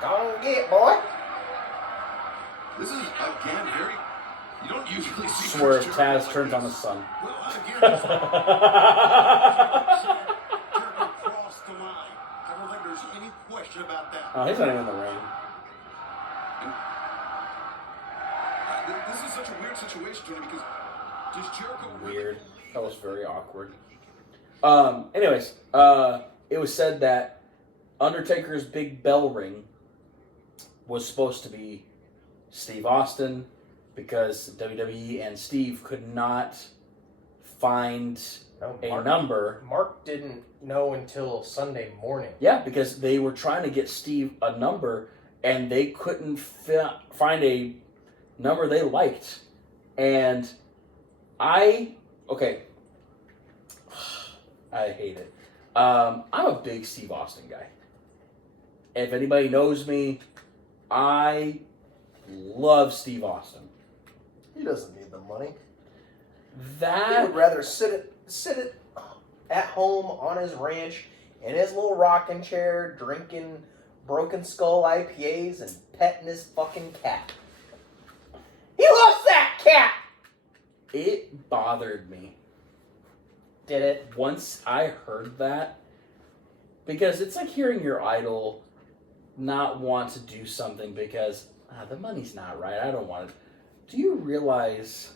Go get, boy. This is again very. You don't usually see. Swerve. Taz turns on the sun. Well, again, Jericho crossed the line. I don't think there's any question about that. Oh, he's not even in the ring. This is such a weird situation, Tony, because does Jericho Weird. That was very awkward. Anyways, it was said that Undertaker's big bell ring was supposed to be Steve Austin because WWE and Steve could not find a number. Mark didn't know until Sunday morning. Yeah, because they were trying to get Steve a number and they couldn't find a number they liked. And I hate it. I'm a big Steve Austin guy. If anybody knows me, I love Steve Austin. He doesn't need the money. That He would rather sit at home on his ranch in his little rocking chair, drinking Broken Skull IPAs and petting his fucking cat. He loves that cat! it bothered me. Did it? Once I heard that, because it's like hearing your idol not want to do something because the money's not right. I don't want it. Do you realize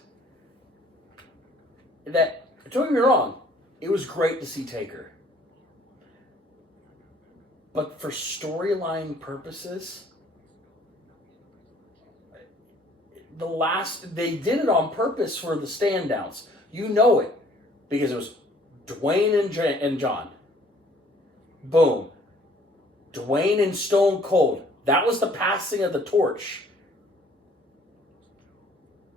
that, don't get me wrong, it was great to see Taker. But for storyline purposes, they did it on purpose for the stand-downs. You know it. Because it was Dwayne and John. Boom. Dwayne and Stone Cold. That was the passing of the torch.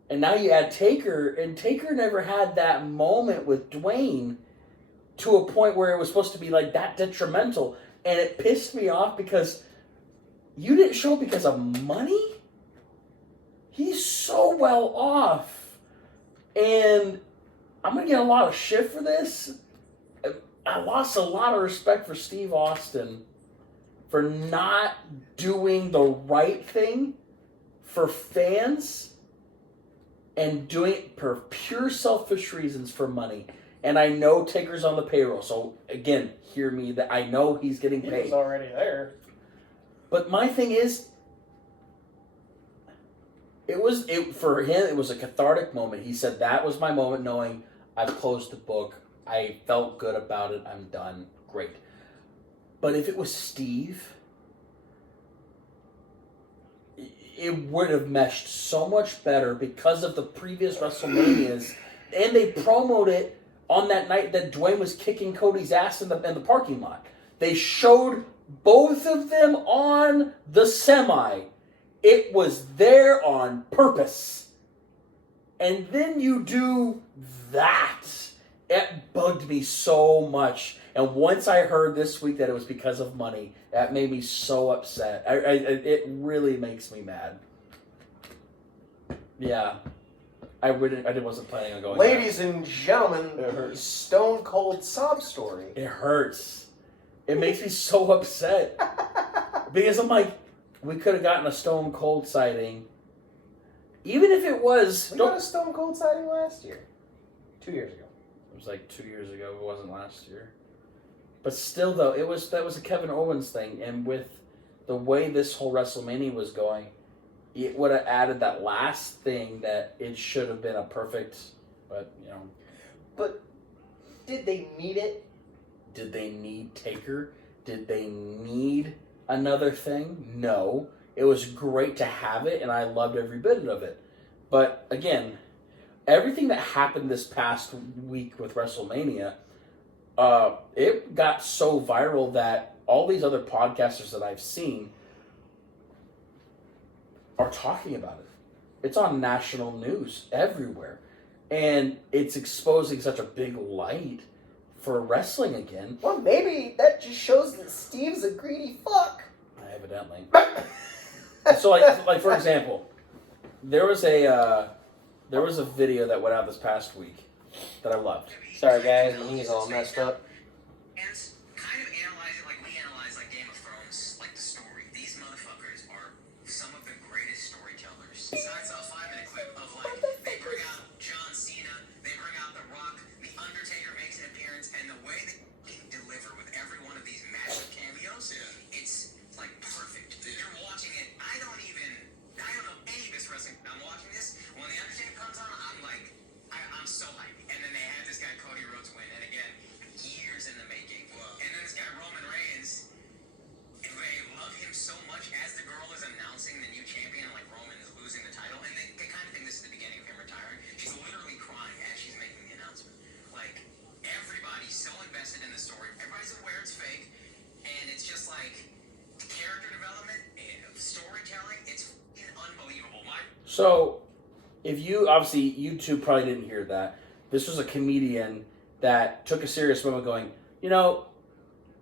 And now you add Taker, and Taker never had that moment with Dwayne to a point where it was supposed to be like that detrimental. And it pissed me off because you didn't show because of money? He's so well off. And I'm going to get a lot of shit for this. I lost a lot of respect for Steve Austin for not doing the right thing for fans and doing it for pure selfish reasons for money. And I know Taker's on the payroll, so again, hear me, that I know he's getting paid. He was already there. But my thing is, for him, it was a cathartic moment. He said, that was my moment knowing I've closed the book. I felt good about it. I'm done. Great. But if it was Steve, it would have meshed so much better because of the previous WrestleManias. And they promoted it on that night that Dwayne was kicking Cody's ass in the parking lot. They showed both of them on the semi. It was there on purpose. And then you do that. It bugged me so much. And once I heard this week that it was because of money, that made me so upset. It really makes me mad. Yeah. I wasn't planning on going Ladies and gentlemen, the Stone Cold sob story. It hurts. It makes me so upset. Because I'm like, we could have gotten a Stone Cold sighting. Even if it was... We got a Stone Cold sighting last year. 2 years ago. It was like 2 years ago. It wasn't last year. But still, though, that was a Kevin Owens thing. And with the way this whole WrestleMania was going, it would have added that last thing that it should have been a perfect... But, you know... But did they need it? Did they need Taker? Did they need another thing? No. It was great to have it, and I loved every bit of it. But, again, everything that happened this past week with WrestleMania, it got so viral that all these other podcasters that I've seen are talking about it. It's on national news everywhere. And it's exposing such a big light for wrestling again. Well, maybe that just shows that Steve's a greedy fuck. Evidently. So, like for example, there was a video that went out this past week that I loved. Sorry, guys, my knee's all messed up. And kind of analyze it like we analyze like Game of Thrones, like the story. These motherfuckers are some of the greatest storytellers. So I saw a 5-minute clip of like they bring out John Cena, they bring out The Rock, The Undertaker makes an appearance, and the way they deliver with every one of these massive cameos, it's like perfect. You're watching it. I don't know any of this wrestling. I'm watching this. When The Undertaker comes on, I'm like, I'm so hyped. And then they had this guy Cody Rhodes win, and again, years in the making. And then this guy Roman Reigns, they love him so much as the girl is announcing the new champion, like Roman is losing the title, and they kind of think this is the beginning of him retiring. She's literally crying as she's making the announcement. Like, everybody's so invested in the story. Everybody's aware it's fake, and it's just like character development, storytelling. It's unbelievable. So, if you, obviously, you two probably didn't hear that. This was a comedian that took a serious moment going, you know,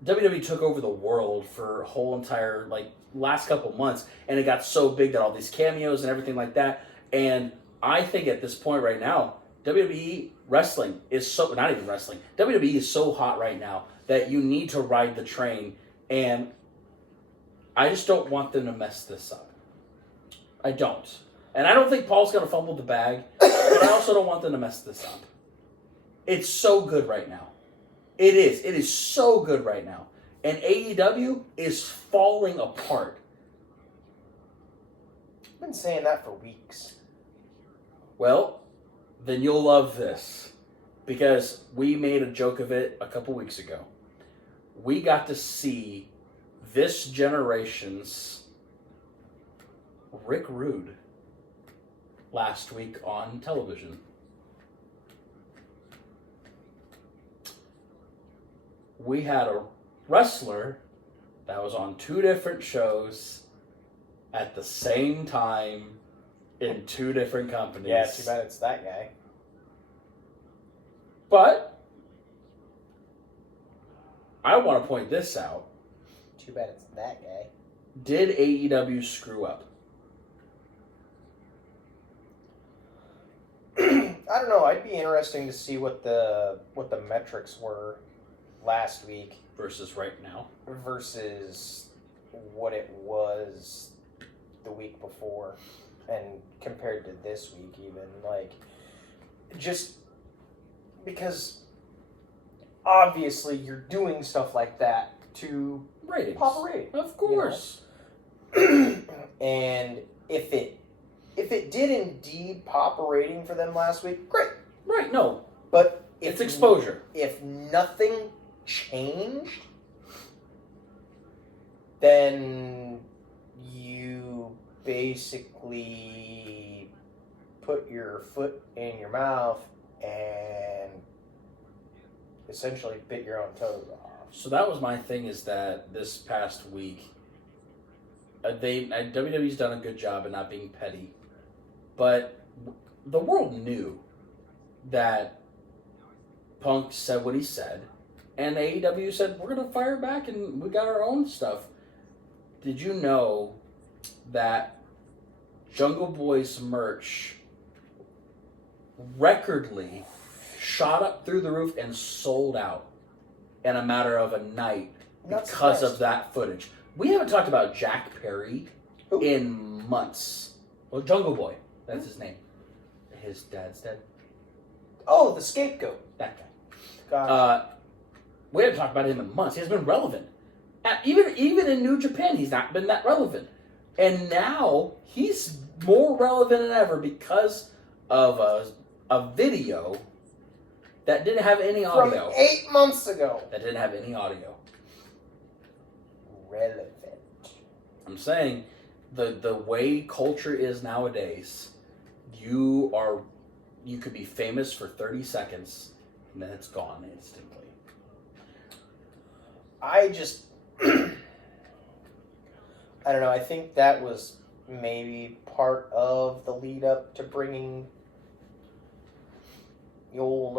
WWE took over the world for a whole entire, last couple months, and it got so big that all these cameos and everything like that, and I think at this point right now, WWE wrestling is so, not even wrestling, WWE is so hot right now that you need to ride the train, and I just don't want them to mess this up. I don't. And I don't think Paul's going to fumble the bag, but I also don't want them to mess this up. It's so good right now. It is. It is so good right now. And AEW is falling apart. I've been saying that for weeks. Well, then you'll love this. Because we made a joke of it a couple weeks ago. We got to see this generation's Rick Rude last week on television. We had a wrestler that was on 2 different shows at the same time in 2 different companies. Yeah, too bad it's that guy. But I want to point this out. Too bad it's that guy. Did AEW screw up? I don't know. I'd be interesting to see what the metrics were last week versus right now. versus what it was the week before, and compared to this week, even like just because obviously you're doing stuff like that to Ratings. pop a rating, Of course. and if it did indeed pop a rating for them last week, great. Right, no. But It's exposure. If nothing changed, then you basically put your foot in your mouth and essentially bit your own toes off. So that was my thing, is that this past week, WWE's done a good job of not being petty, but the world knew that Punk said what he said, and AEW said, we're going to fire back and we got our own stuff. Did you know that Jungle Boy's merch recordly shot up through the roof and sold out in a matter of a night because of that footage? We haven't talked about Jack Perry in months. Well, Jungle Boy, that's his name. His dad's dead. Oh, the scapegoat. That guy. Gotcha. We haven't talked about him in months. He has been relevant. Even in New Japan, he's not been that relevant. And now he's more relevant than ever because of a video that didn't have any audio. From 8 months ago. That didn't have any audio. Relevant. I'm saying the way culture is nowadays, you could be famous for 30 seconds and then it's gone instantly. I just I don't know, I think that was maybe part of the lead up to bringing the old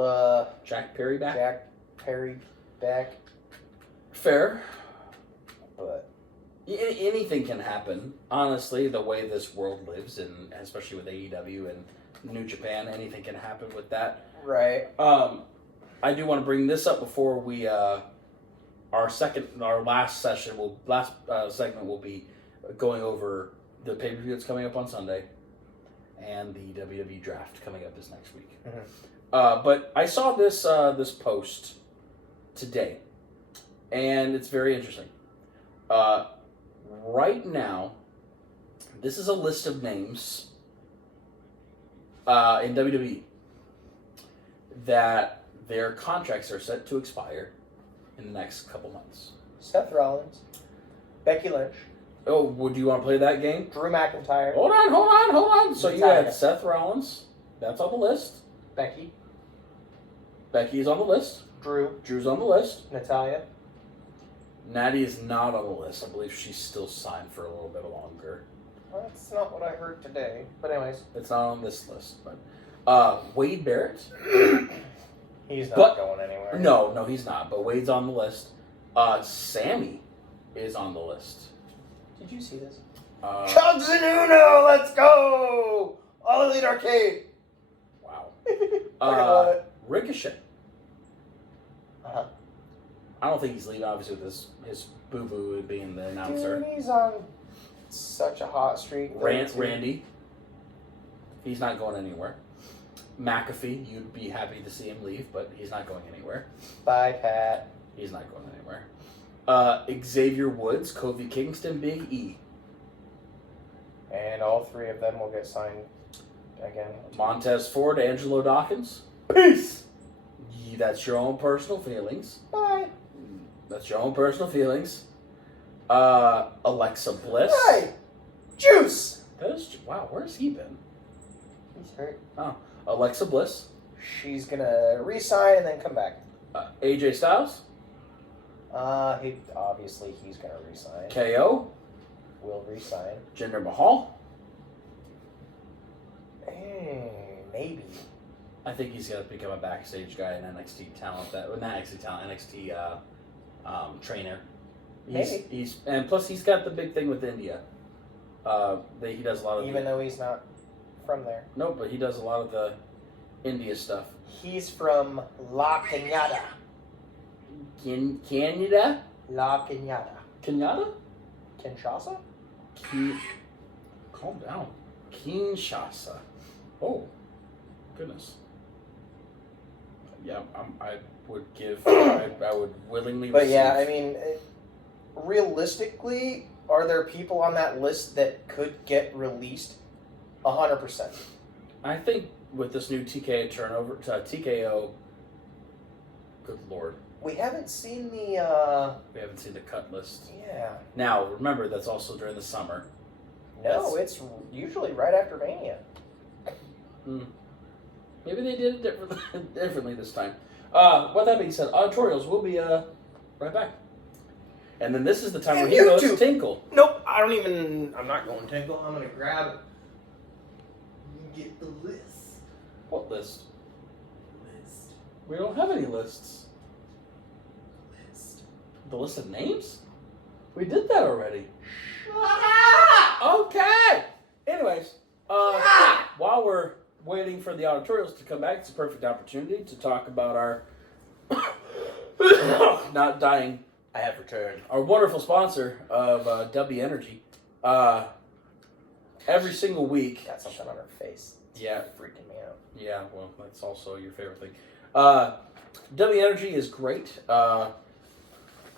Jack Perry back? Jack Perry back. Fair. But Anything can happen. Honestly, the way this world lives, and especially with AEW and New Japan, anything can happen with that. right. I do want to bring this up before we our last segment will be going over the pay-per-view that's coming up on Sunday and the WWE draft coming up this next week. Mhm. But I saw this post today, and it's very interesting. Right now, this is a list of names in WWE that their contracts are set to expire in the next couple months. Seth Rollins, Becky Lynch, Oh, would you want to play that game? Drew McIntyre, Hold on. So you Natalia. had Seth Rollins. That's on the list. Becky, Becky's on the list. Drew, Drew's on the list. Natalia. Natty is not on the list. I believe she's still signed for a little bit longer. Well, that's not what I heard today. But anyways, It's not on this list. But Wade Barrett. he's not But- going anywhere. No, he's not. But Wade's on the list. Sammy is on the list. Did you see this? Chubbs and Uno, let's go! All Elite Arcade. Wow. Talking about it. Ricochet. Uh-huh. I don't think he's leaving, obviously, with his boo-boo being the announcer. Dude, he's on such a hot streak. though, too. Randy. He's not going anywhere. McAfee, you'd be happy to see him leave, but he's not going anywhere. Bye, Pat. He's not going anywhere. Xavier Woods, Kofi Kingston, Big E. And all three of them will get signed again. Montez Ford, Angelo Dawkins. Peace! That's your own personal feelings. Bye. That's your own personal feelings. Alexa Bliss. Hey! Juice! Wow, where's he been? He's hurt. Alexa Bliss. She's gonna re-sign and then come back. AJ Styles. He's gonna re-sign. KO. Will re-sign. Jinder Mahal. Maybe. I think he's going to become a backstage guy in NXT talent. NXT trainer. Maybe. And plus he's got the big thing with India. He does a lot of Even though he's not from there. no, but he does a lot of the India stuff. He's from La Cañada. Canada? La Cañada. Kenyatta? Kinshasa? Calm down. Kinshasa. Oh, goodness. Yeah, I would give. I would willingly. But receive. yeah, I mean, realistically, are there people on that list that could get released? 100%. I think with this new TKO. Good lord. We haven't seen the. We haven't seen the cut list. Yeah. Now remember, that's also during the summer. No, it's usually right after Mania. Maybe they did it differently this time. With that being said, auditorials will be right back. And then this is the time where he goes tinkle. Nope, I'm not going tinkle. I'm going to grab it. Get the list. What list? List. We don't have any lists. List. The list of names? We did that already. Okay. Anyways, while we're waiting for the auditorials to come back, it's a perfect opportunity to talk about our not dying. I have returned. Our wonderful sponsor of W Energy. Every single week. Got something on her face. Yeah. Freaking me out. Yeah, well, that's also your favorite thing. W Energy is great.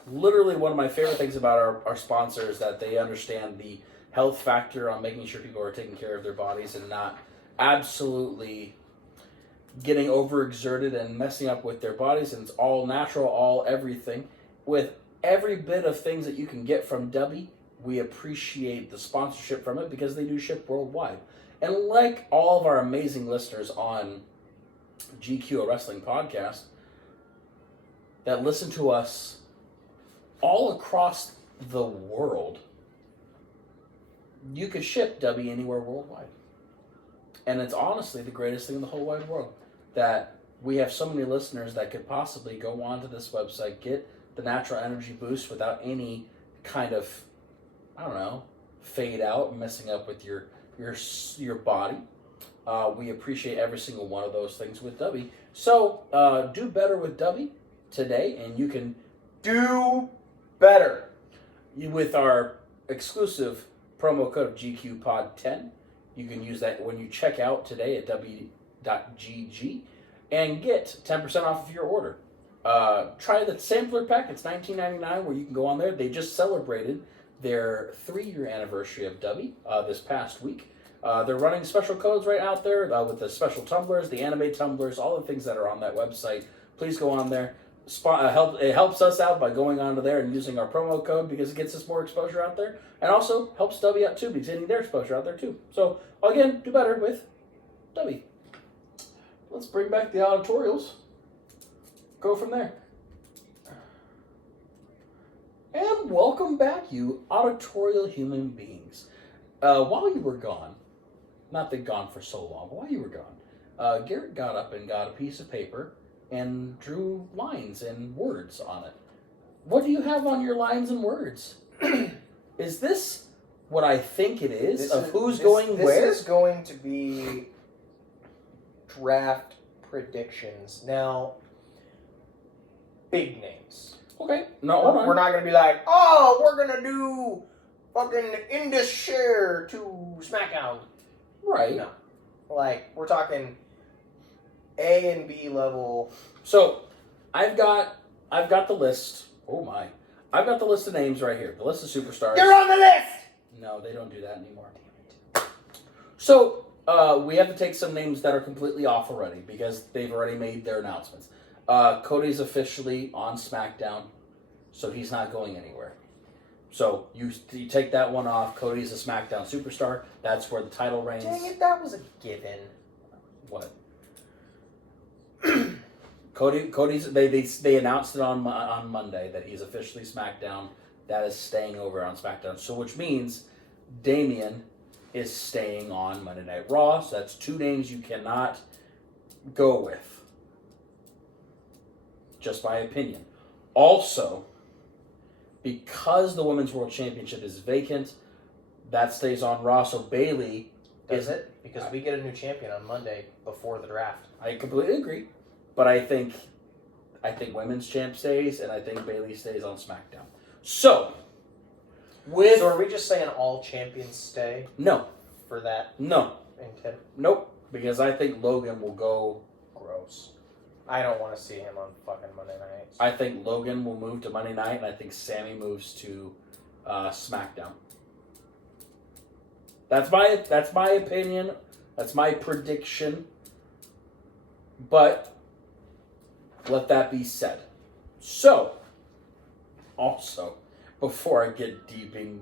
Literally one of my favorite things about our sponsor is that they understand the health factor on making sure people are taking care of their bodies and not absolutely getting overexerted and messing up with their bodies. And it's all natural, all everything. With every bit of things that you can get from W, we appreciate the sponsorship from it because they do ship worldwide. And like all of our amazing listeners on GQ, a wrestling podcast, that listen to us all across the world, you could ship W anywhere worldwide. And it's honestly the greatest thing in the whole wide world that we have so many listeners that could possibly go onto this website, get the natural energy boost without any kind of, I don't know, fade out, messing up with your body. We appreciate every single one of those things with W. So do better with W today, and you can do better with our exclusive promo code of GQPod10. You can use that when you check out today at w.gg and get 10% off of your order. Try the sampler pack. It's $19.99 where you can go on there. They just celebrated their 3-year anniversary of W this past week. They're running special codes right out there with the special tumblers, the anime tumblers, all the things that are on that website. Please go on there. It helps us out by going onto there and using our promo code because it gets us more exposure out there, and also helps W out too because getting their exposure out there too. So again, do better with W. Let's bring back the auditorials. Go from there. And welcome back, you auditorial human beings. While you were gone, not that gone for so long, but while you were gone, Garrett got up and got a piece of paper and drew lines and words on it. What do you have on your lines and words? Is this what I think it is who's going where? This is going to be draft predictions. Now, big names. Okay. No, hold on. We're not going to be like, oh, we're going to do fucking Indus Share to SmackDown. Right. No. Like, we're talking A and B level. So, I've got the list. Oh my. I've got the list of names right here. The list of superstars. You're on the list! No, they don't do that anymore. Damn it. So, we have to take some names that are completely off already because they've already made their announcements. Cody's officially on SmackDown, so he's not going anywhere. So, you take that one off. Cody's a SmackDown superstar. That's where the title reigns. Dang it, that was a given. What? Cody's they announced it on Monday that he's officially SmackDown. That is staying over on SmackDown. So which means Damian is staying on Monday Night Raw. So that's 2 names you cannot go with. Just my opinion. Also, because the Women's World Championship is vacant, that stays on Raw. So Bayley Does it? because we get a new champion on Monday before the draft. I completely agree, but I think women's champ stays, and I think Bayley stays on SmackDown. So are we just saying all champions stay? No. For that? No. Intent? Nope. Because I think Logan will go. Gross. I don't want to see him on fucking Monday nights. I think Logan will move to Monday night, and I think Sammy moves to SmackDown. That's my opinion. That's my prediction. But let that be said. So, also, before I get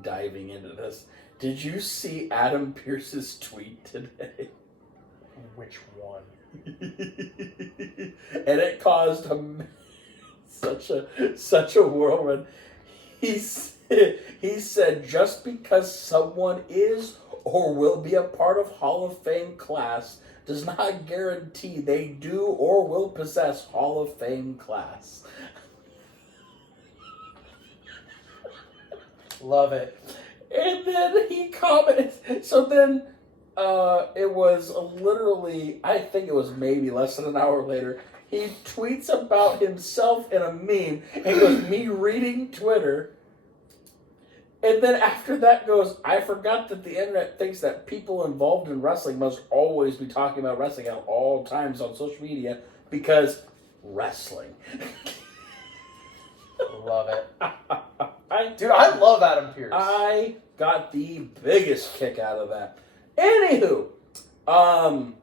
diving into this, did you see Adam Pearce's tweet today? Which one? And it caused such a whirlwind. He said, just because someone is or will be a part of Hall of Fame class does not guarantee they do or will possess Hall of Fame class. Love it. And then he commented. So then it was literally, I think it was maybe less than an hour later, he tweets about himself in a meme and goes, me reading Twitter. And then after that goes, I forgot that the internet thinks that people involved in wrestling must always be talking about wrestling at all times on social media because wrestling. Love it. Dude, I love Adam Pearce. I got the biggest kick out of that. Anywho, I'm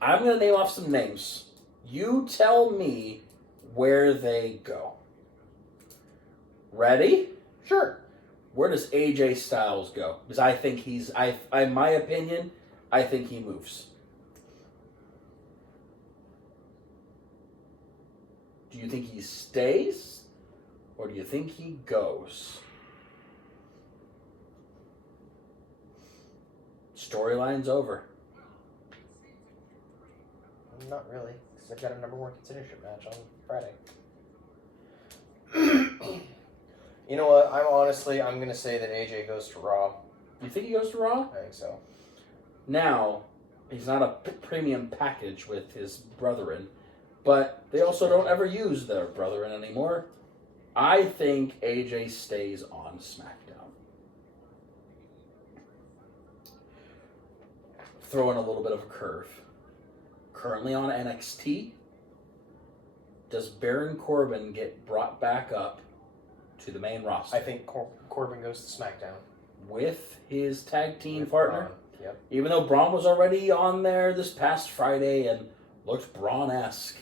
going to name off some names. You tell me where they go. Ready? Sure. Where does AJ Styles go? Because I think in my opinion, I think he moves. Do you think he stays? Or do you think he goes? Storyline's over. Not really, because I've got a number one contendership match on Friday. You know what? I'm going to say that AJ goes to Raw. You think he goes to Raw? I think so. Now, he's not a premium package with his brethren, but they also don't ever use their brethren anymore. I think AJ stays on SmackDown. Throw in a little bit of a curve. Currently on NXT, does Baron Corbin get brought back up to the main roster? I think Corbin goes to SmackDown. With his tag team With partner? Braun. Yep. Even though Braun was already on there this past Friday and looked Braun-esque,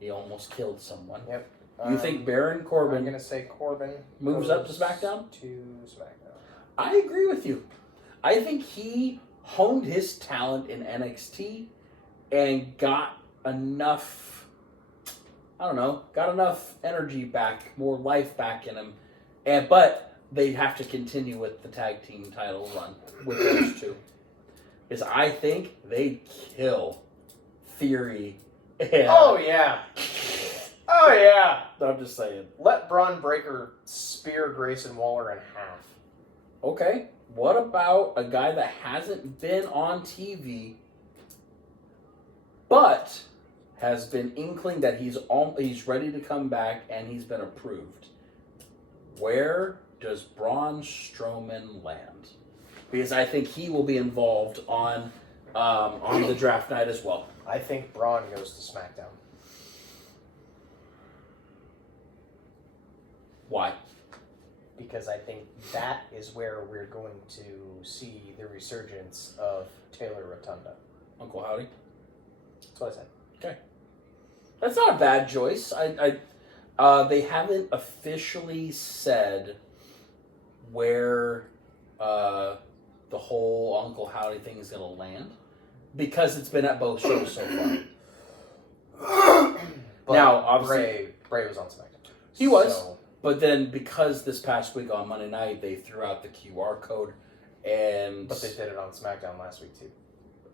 he almost killed someone. Yep. You think Baron Corbin I'm going to say Corbin moves up to SmackDown? To SmackDown. I agree with you. I think he honed his talent in NXT and got enough, got enough energy back, more life back in him. But they have to continue with the tag team title run with those two. Because I think they'd kill Theory. And Oh, yeah. Oh, yeah. I'm just saying. Let Braun Breaker spear Grayson Waller in half. Okay, what about a guy that hasn't been on TV, but has been inkling that he's ready to come back and he's been approved? Where does Braun Strowman land? Because I think he will be involved on the draft night as well. I think Braun goes to SmackDown. Why? Because I think that is where we're going to see the resurgence of Taylor Rotunda. Uncle Howdy? That's what I said. Okay. That's not a bad choice. They haven't officially said where the whole Uncle Howdy thing is going to land because it's been at both shows so far. But now, obviously, Bray was on SmackDown. He was. So, but then because this past week on Monday night they threw out the QR code and... But they did it on SmackDown last week too.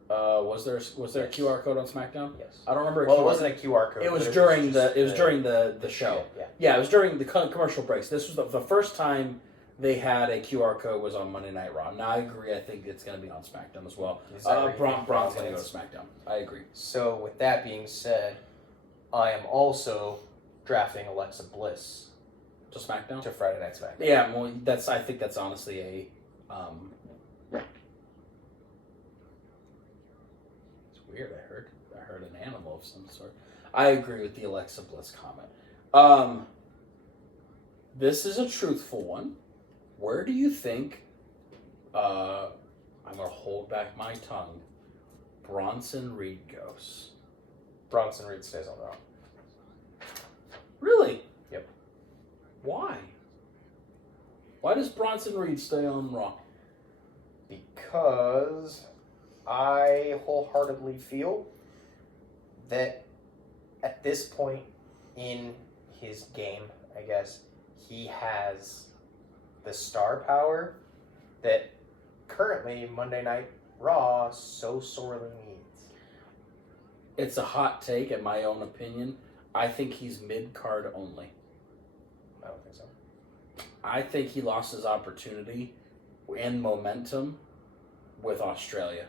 Was there a QR code on SmackDown? Yes. I don't remember. Well, it wasn't a QR code. It was but during just during the show. Yeah. Yeah, it was during the commercial breaks. This was the first time they had a QR code was on Monday Night Raw. Now I agree. I think it's going to be on SmackDown as well. Braun's going to go to SmackDown. I agree. So with that being said, I am also drafting Alexa Bliss To SmackDown. to Friday Night SmackDown. Yeah, well, I think that's honestly a. It's weird. I heard an animal of some sort. I agree with the Alexa Bliss comment. This is a truthful one. Where do you think? I'm gonna hold back my tongue. Bronson Reed goes. Bronson Reed stays on Raw. Really? Yep. Why? Why does Bronson Reed stay on Raw? Because I wholeheartedly feel that at this point in his game, I guess, he has the star power that currently Monday Night Raw so sorely needs. It's a hot take, in my own opinion. I think he's mid-card only. I don't think so. I think he lost his opportunity and momentum with Australia.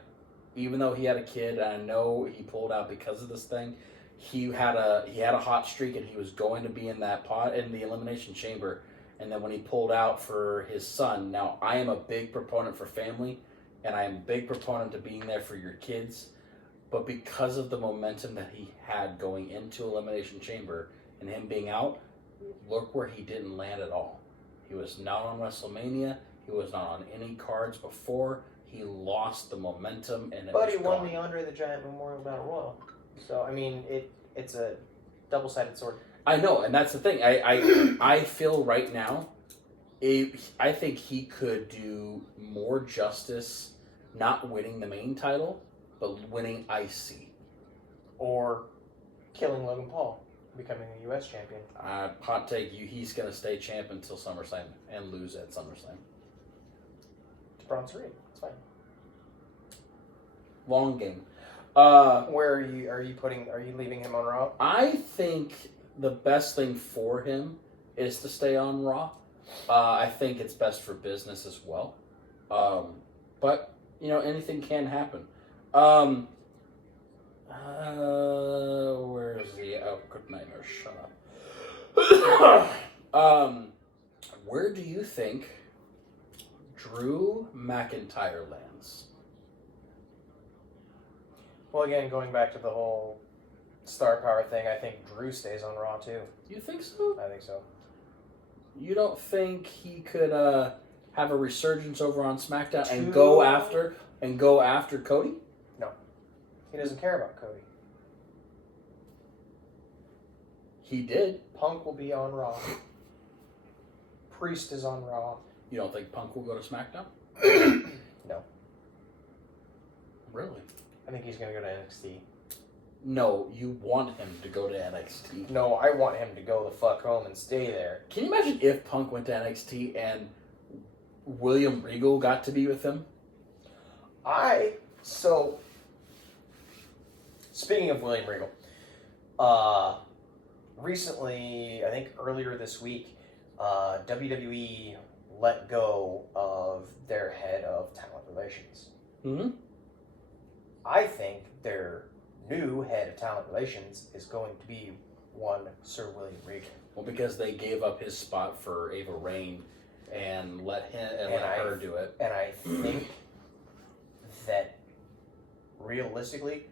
Even though he had a kid, and I know he pulled out because of this thing, he had a hot streak and he was going to be in that pot in the Elimination Chamber. And then when he pulled out for his son, now I am a big proponent for family, and I am a big proponent to being there for your kids. But because of the momentum that he had going into Elimination Chamber and him being out, look where he didn't land at all. He was not on WrestleMania. He was not on any cards before. He lost the momentum, and But he won the Andre the Giant Memorial Battle Royal. So I mean, it's a double-sided sword. I know, and that's the thing. I feel right now, I think he could do more justice not winning the main title, but winning IC. Or killing Logan Paul, becoming a U.S. champion. Hot take, he's going to stay champ until SummerSlam and lose at SummerSlam. To Bronson Reed. It's fine. Long game. Where are you leaving him on Raw? I think the best thing for him is to stay on Raw. I think it's best for business as well. But, anything can happen. Where is the... Oh, good nightmare. Shut up. Where do you think Drew McIntyre lands? Well, again, going back to the whole star power thing, I think Drew stays on Raw too. You think so? I think so. You don't think he could have a resurgence over on SmackDown and go after Cody? No. He doesn't care about Cody. He did. Punk will be on Raw. Priest is on Raw. You don't think Punk will go to SmackDown? No. Really? I think he's going to go to NXT. No, you want him to go to NXT. No, I want him to go the fuck home and stay there. Can you imagine if Punk went to NXT and William Regal got to be with him? Speaking of William Regal, recently, I think earlier this week, WWE let go of their head of talent relations. Mm-hmm. I think their new head of talent relations is going to be one Sir William Regal. Well, because they gave up his spot for Ava Raine and let her do it. And I think that realistically,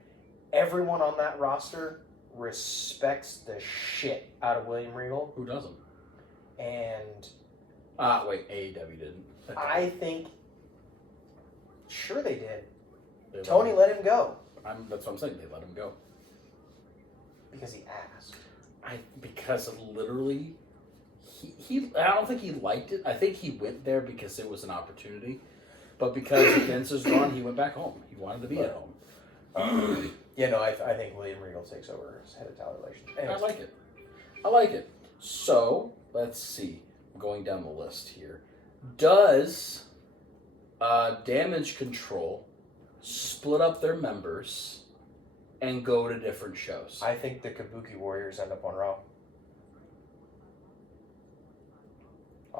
everyone on that roster respects the shit out of William Regal. Who doesn't? And wait, AEW didn't. I think, sure they did. Tony let him go. That's what I'm saying. They let him go. Because he asked. Because literally, I don't think he liked it. I think he went there because it was an opportunity. But because Vince is gone, he went back home. He wanted to be at home. I think William Regal takes over as head of talent relations. Anyways. I like it. So, let's see. I'm going down the list here. Does Damage Control split up their members and go to different shows? I think the Kabuki Warriors end up on Raw.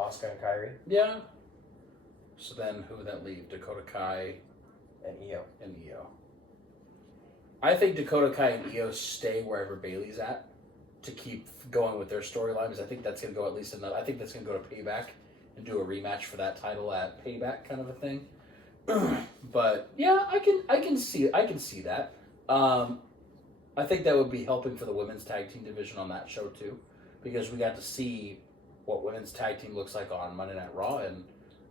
Asuka and Kyrie Yeah. So then who would that leave? Dakota Kai and Io. and Io. I think Dakota Kai and Io stay wherever Bailey's at to keep going with their storyline, because I think that's going to go at least another. I think that's going to go to Payback and do a rematch for that title at Payback, kind of a thing. But yeah, I can see that. I think that would be helping for the women's tag team division on that show too, because we got to see what women's tag team looks like on Monday Night Raw, and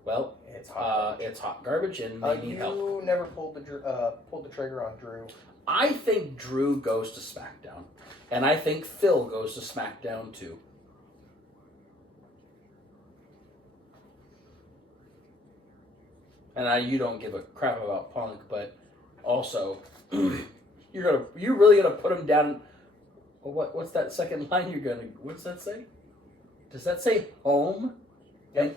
well, It's hot. it's hot garbage, and they need help. You never pulled the trigger on Drew. I think Drew goes to SmackDown, and I think Phil goes to SmackDown too. And you don't give a crap about Punk, but also you're really gonna put him down. What's that second line you're gonna? What's that say? Does that say home? Yep.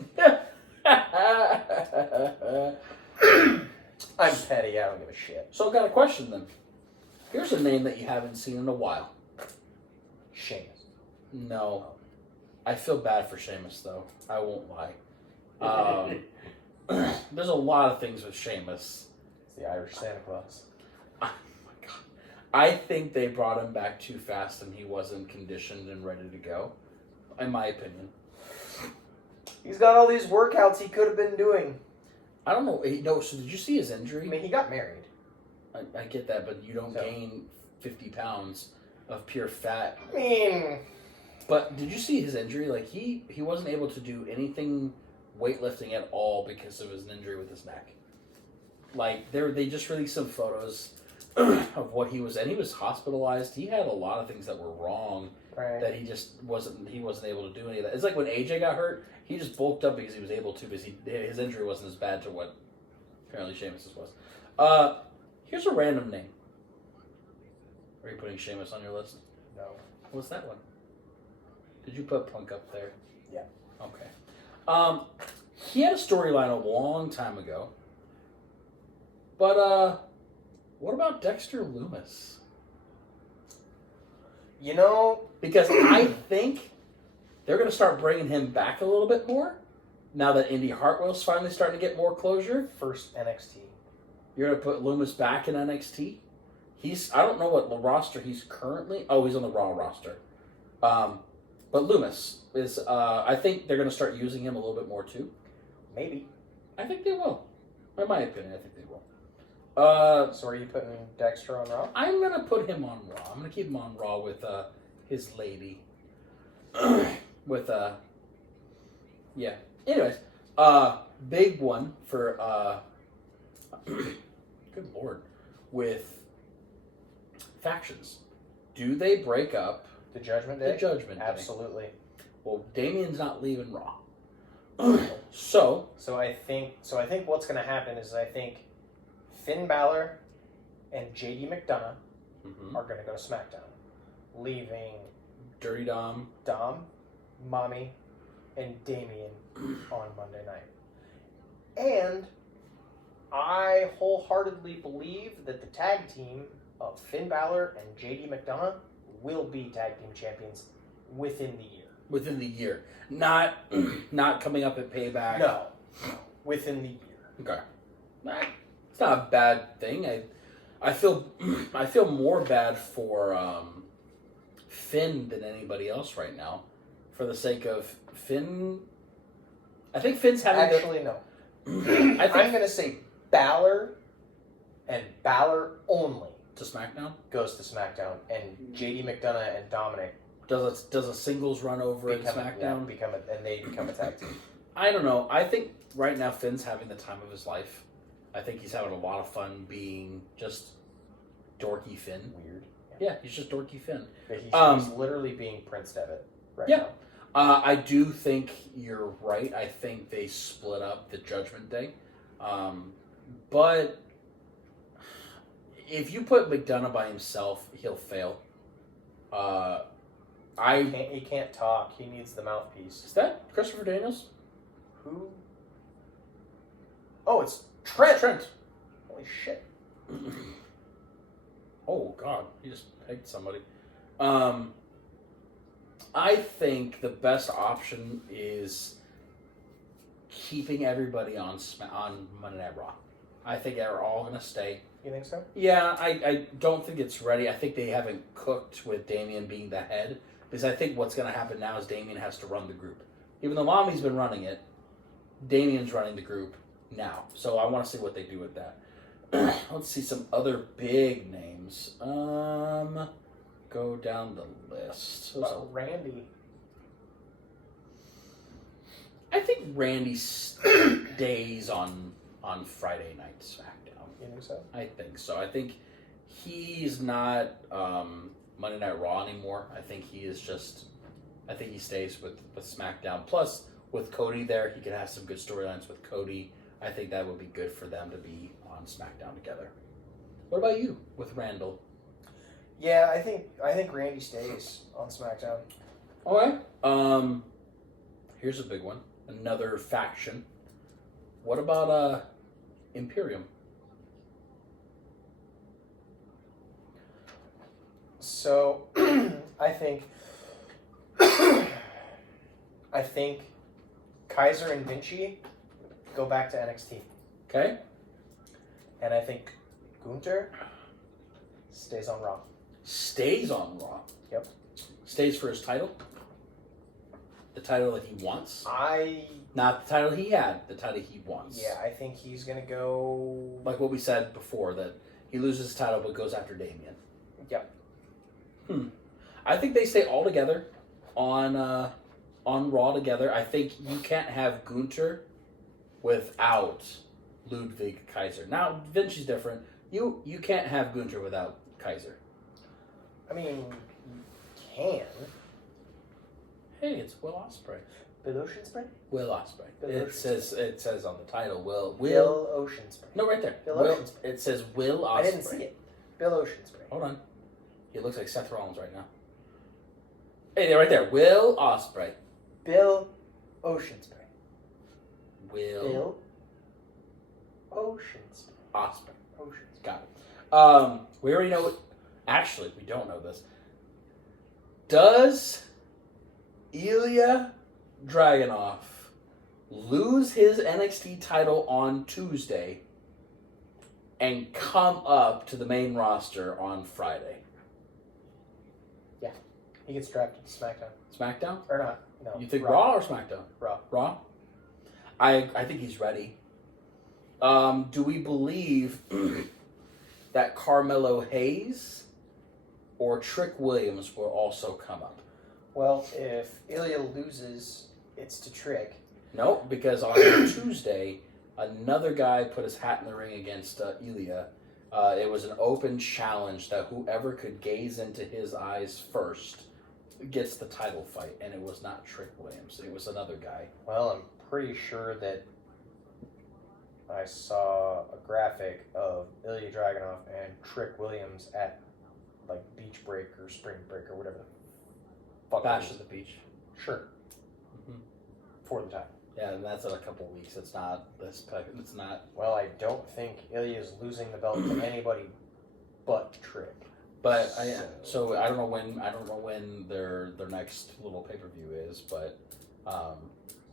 I'm petty. I don't give a shit. So I've got a question then. Here's a name that you haven't seen in a while. Sheamus. No. I feel bad for Sheamus, though. I won't lie. There's a lot of things with Sheamus. It's the Irish Santa Claus. Oh my God. I think they brought him back too fast and he wasn't conditioned and ready to go, in my opinion. He's got all these workouts he could have been doing. I don't know. No, so did you see his injury? I mean, he got married. I get that, but you don't gain 50 pounds of pure fat. I mean... But did you see his injury? Like, he wasn't able to do anything weightlifting at all because of his injury with his neck. Like, they just released some photos of what he was, and he was hospitalized. He had a lot of things that were wrong, right, that he wasn't able to do any of that. It's like when AJ got hurt, he just bulked up because he was able to, because his injury wasn't as bad to what apparently Sheamus's was. Here's a random name. Are you putting Sheamus on your list? No. What's that one? Did you put Punk up there? Yeah. Okay. He had a storyline a long time ago. But, what about Dexter Lumis? You know... Because I think they're going to start bringing him back a little bit more now that Indy Hartwell's finally starting to get more closure. First NXT. You're going to put Lumis back in NXT? I don't know what roster he's currently... Oh, he's on the Raw roster. But Lumis is... I think they're going to start using him a little bit more, too. Maybe. I think they will. In my opinion, I think they will. So are you putting Dexter on Raw? I'm going to put him on Raw. I'm going to keep him on Raw with his lady. Yeah. Anyways, big one for... good Lord. With factions. Do they break up The Judgment Day? the Judgment Day? Absolutely. Well, Damien's not leaving Raw. So I think what's going to happen is I think Finn Balor and JD McDonough are going to go to SmackDown, leaving Dirty Dom, Mommy, and Damien on Monday night. And I wholeheartedly believe that the tag team of Finn Balor and JD McDonough will be tag team champions within the year. Within the year. Not coming up at Payback. No. Within the year. Okay. It's not a bad thing. I feel more bad for Finn than anybody else right now, for the sake of Finn. I think Finn's having no. I'm going to say Balor and Balor only to SmackDown goes to SmackDown, and JD McDonough and Dominic does a singles run over in SmackDown. They become a tag team. I don't know. I think right now Finn's having the time of his life. I think he's having a lot of fun being just dorky Finn. Weird. Yeah, he's just dorky Finn. He's literally being Prince Devitt right now. I do think you're right. I think they split up the Judgment Day. But if you put McDonough by himself, he'll fail. He can't talk. He needs the mouthpiece. Is that Christopher Daniels? Who? Oh, it's Trent. Holy shit. Oh, God. He just pegged somebody. I think the best option is keeping everybody on Monday Night Raw. I think they're all going to stay. You think so? Yeah, I don't think it's ready. I think they haven't cooked with Damian being the head. Because I think what's going to happen now is Damian has to run the group. Even though Mommy's been running it, Damian's running the group now. So I want to see what they do with that. Let's see some other big names. Go down the list. Randy. I think Randy stays on Friday Night SmackDown. You think so? I think so. I think he's not Monday Night Raw anymore. I think he stays with SmackDown. Plus, with Cody there, he could have some good storylines with Cody. I think that would be good for them to be on SmackDown together. What about you with Randall? Yeah, I think Randy stays on SmackDown. Okay. Here's a big one. Another faction. What about Imperium? So, I think Kaiser and Vinci go back to NXT. Okay. And I think Gunther stays on Raw. Stays on Raw. Yep. Stays for his title. The title that he wants. Not the title he had, the title he wants. Yeah, I think he's going to go... Like what we said before, that he loses his title but goes after Damian. Yep. I think they stay all together on Raw together. I think you can't have Gunther without Ludwig Kaiser. Now, Vinci's different. You can't have Gunther without Kaiser. I mean, you can. Hey, it's Will Ospreay. Bill Oceansbury? Will Ospreay. Bill It Oceansbury. says on the title Will Oceansbury. No, right there. Bill Will, Oceansbury. it says Will Ospreay. I didn't see it. Bill Oceansbury. Hold on. He looks like Seth Rollins right now. Hey, they're right there. Will Ospreay. Bill Oceansbury. Will Oceansbury. Ospreay. Oceansbury. Got it. We already know. Actually, we don't know this. Does Ilya Dragunov lose his NXT title on Tuesday and come up to the main roster on Friday? Yeah. He gets drafted to SmackDown. SmackDown? Or not. No. You think Raw or SmackDown? Raw. Raw? I think he's ready. Do we believe that Carmelo Hayes or Trick Williams will also come up? Well, if Ilya loses, it's to Trick. No, because on Tuesday, another guy put his hat in the ring against Ilya. It was an open challenge that whoever could gaze into his eyes first gets the title fight, and it was not Trick Williams. It was another guy. Well, I'm pretty sure that I saw a graphic of Ilya Dragunov and Trick Williams at like beach break or spring break or whatever the fuck. Bash at the Beach. Sure. Mhm. For the time. Yeah, and that's in a couple weeks. It's not this. It's not. Well, I don't think Ilya is losing the belt to anybody but Trick. But so I don't know when their next little pay per view is. But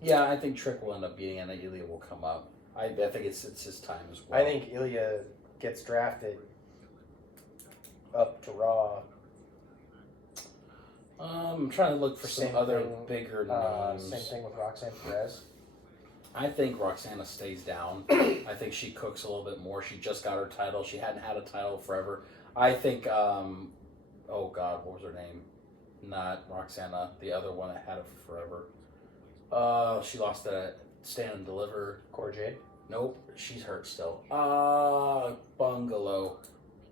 yeah, I think Trick will end up beating, and Ilya will come up. I think it's his time as well. I think Ilya gets drafted up to Raw. I'm trying to look for some other bigger names. Same thing with Roxanne Perez. I think Roxana stays down. I think she cooks a little bit more. She just got her title. She hadn't had a title forever. I think, oh God, what was her name? Not Roxana, the other one that had it for forever. She lost that Stand and Deliver. Cora Jade. Nope, she's hurt still. Bungalow.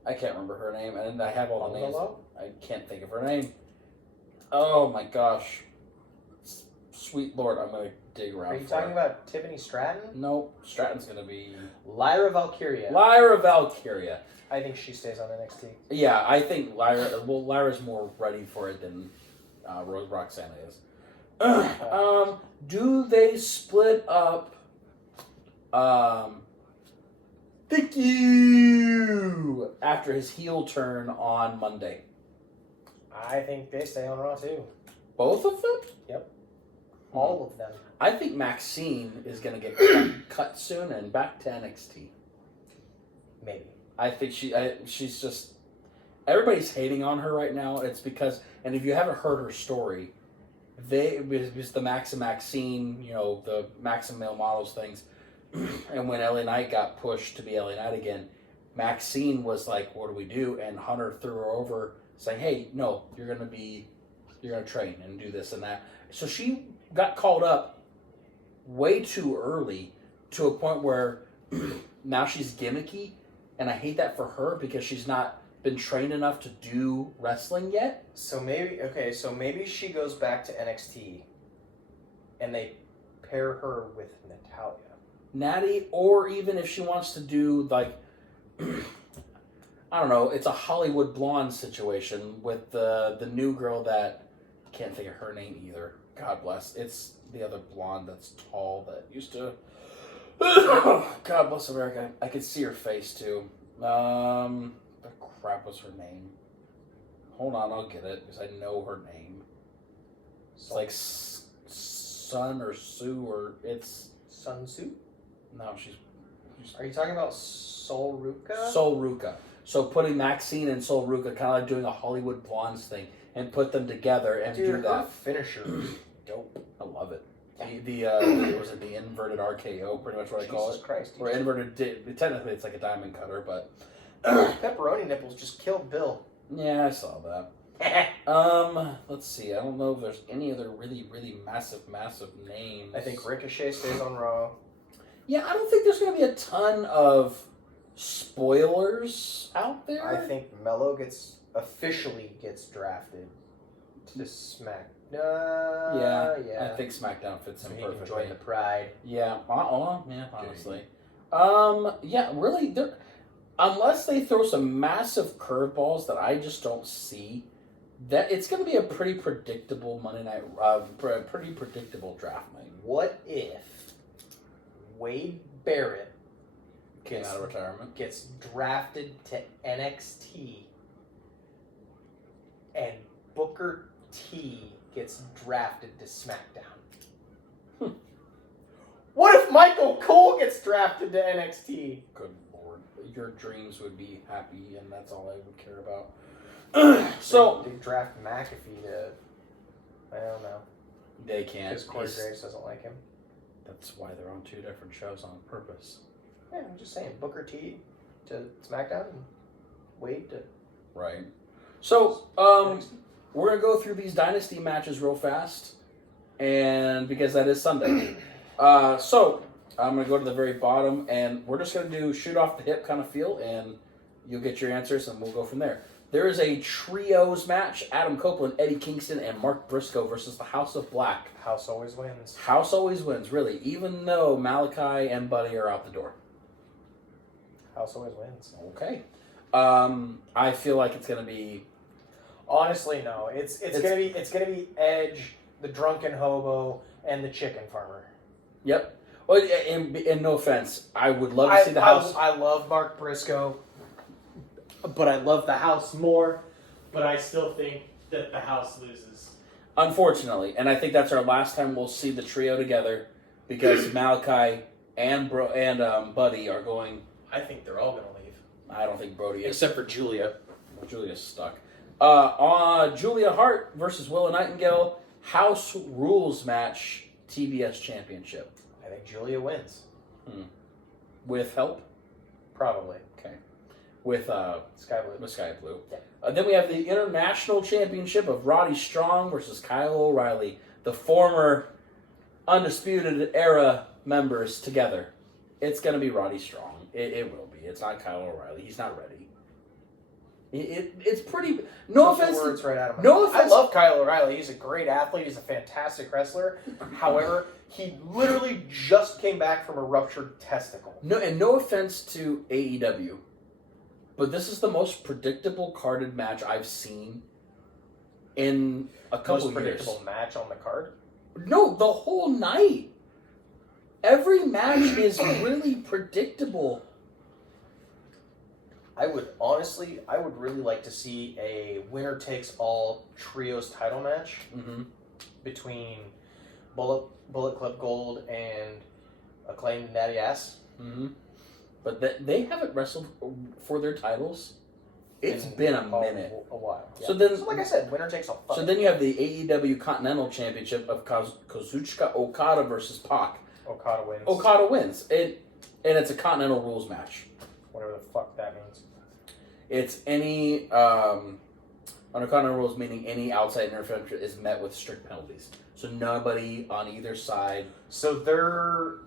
I can't remember her name, and I have all the names. I can't think of her name. Oh my gosh. Sweet Lord, I'm going to dig around. Are you talking about Tiffany Stratton? Nope, Stratton's going to be... Lyra Valkyria. Lyra Valkyria. I think she stays on NXT. Yeah, I think Lyra's more ready for it than Roxana is. Do they split up... thank you! After his heel turn on Monday. I think they stay on Raw too. Both of them? Yep. All of them. I think Maxine is going to get cut soon and back to NXT. Maybe. I think she's just... Everybody's hating on her right now. It's because... And if you haven't heard her story, it was the Max and Maxine, the Max and Male Models things. And when LA Knight got pushed to be LA Knight again, Maxine was like, what do we do? And Hunter threw her over saying, hey, no, you're going to train and do this and that. So she got called up way too early to a point where now she's gimmicky, and I hate that for her because she's not been trained enough to do wrestling yet. So maybe she goes back to NXT and they pair her with Natalya. Natty, or even if she wants to do like I don't know, it's a Hollywood Blonde situation with the new girl that I can't think of her name either. God bless. It's the other blonde that's tall that used to... God bless America. I could see her face, too. The crap was her name? Hold on, I'll get it, because I know her name. It's like Sun or Sue, or it's... Sun Tzu? No, she's... Are you talking about Sol Ruka? Sol Ruka. So putting Maxine and Sol Ruka, kind of like doing a Hollywood Blondes thing, and put them together and do that. Her finisher is dope. I love it. The was it the inverted RKO? Pretty much what I call it. Jesus Christ! Or inverted. Technically, it's like a diamond cutter, but pepperoni nipples just killed Bill. Yeah, I saw that. Let's see. I don't know if there's any other really, really massive names. I think Ricochet stays on Raw. Yeah, I don't think there's going to be a ton of spoilers out there. I think Mello officially gets drafted to Smack. Yeah. I think SmackDown fits him so he perfectly. can join the Pride. Yeah. Yeah. Honestly. Yeah. Really. Unless they throw some massive curveballs that I just don't see, that it's going to be a pretty predictable Monday night, pretty predictable draft night. What if Wade Barrett came out of retirement, gets drafted to NXT, and Booker T gets drafted to SmackDown? What if Michael Cole gets drafted to NXT? Good Lord. Your dreams would be happy, and that's all I would care about. So they draft McAfee to... I don't know. They can't. Because Corey Graves doesn't like him. That's why they're on two different shows on purpose. Yeah, I'm just saying. Booker T to SmackDown and Wade to... Right. So, we're going to go through these Dynasty matches real fast, and because that is Sunday. So, I'm going to go to the very bottom, and we're just going to do shoot off the hip kind of feel, and you'll get your answers, and we'll go from there. There is a trios match: Adam Copeland, Eddie Kingston, and Mark Briscoe versus the House of Black. House always wins. House always wins, really, even though Malachi and Buddy are out the door. House always wins. Okay. I feel like it's going to be... Honestly, no. It's gonna be Edge, the drunken hobo, and the chicken farmer. Yep. Well, and no offense, I would love to see the House. I love Mark Briscoe, but I love the House more. But I still think that the House loses. Unfortunately, and I think that's our last time we'll see the trio together because Malachi and Buddy are going. I think they're all gonna leave. I don't think Brody is. Except for Julia. Well, Julia's stuck. Julia Hart versus Willow Nightingale, House Rules match, TBS Championship. I think Julia wins. With help? Probably. Okay. With Sky Blue. With Sky Blue. Yeah. Then we have the International Championship of Roddy Strong versus Kyle O'Reilly, the former Undisputed Era members together. It's going to be Roddy Strong. It will be. It's not Kyle O'Reilly. He's not ready. It's pretty... No offense. Words right out of my no mouth. offense. I love Kyle O'Reilly. He's a great athlete. He's a fantastic wrestler. However, he literally just came back from a ruptured testicle. No offense to AEW, but this is the most predictable carded match I've seen in a couple Most years. predictable match on the card? No, the whole night. Every match is really predictable. I would really like to see a winner takes all trios title match between Bullet Club Gold and Acclaimed Natty Ass. Mm-hmm. But they haven't wrestled for their titles. It's in been a minute. A while. Yeah. So then, like I said, winner takes all. So then you have the AEW Continental Championship of Kazuchika Okada versus Pac. Okada wins. And it's a Continental Rules match. Whatever the fuck that means. It's any under Continental Rules, meaning any outside interference is met with strict penalties. So nobody on either side. So they're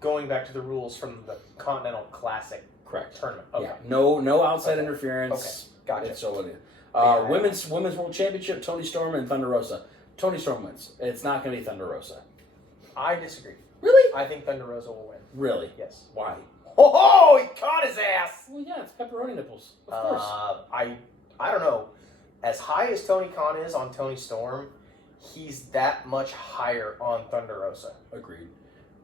going back to the rules from the Continental Classic. Correct. Tournament. Okay. Yeah. No outside interference. Okay. Gotcha. It's so it is. Yeah. Women's World Championship, Toni Storm and Thunder Rosa. Toni Storm wins. It's not going to be Thunder Rosa. I disagree. Really? I think Thunder Rosa will win. Really? Yes. Why? Oh, he caught his ass! Well, yeah, it's pepperoni nipples. Of course. I don't know. As high as Tony Khan is on Toni Storm, he's that much higher on Thunder Rosa. Agreed.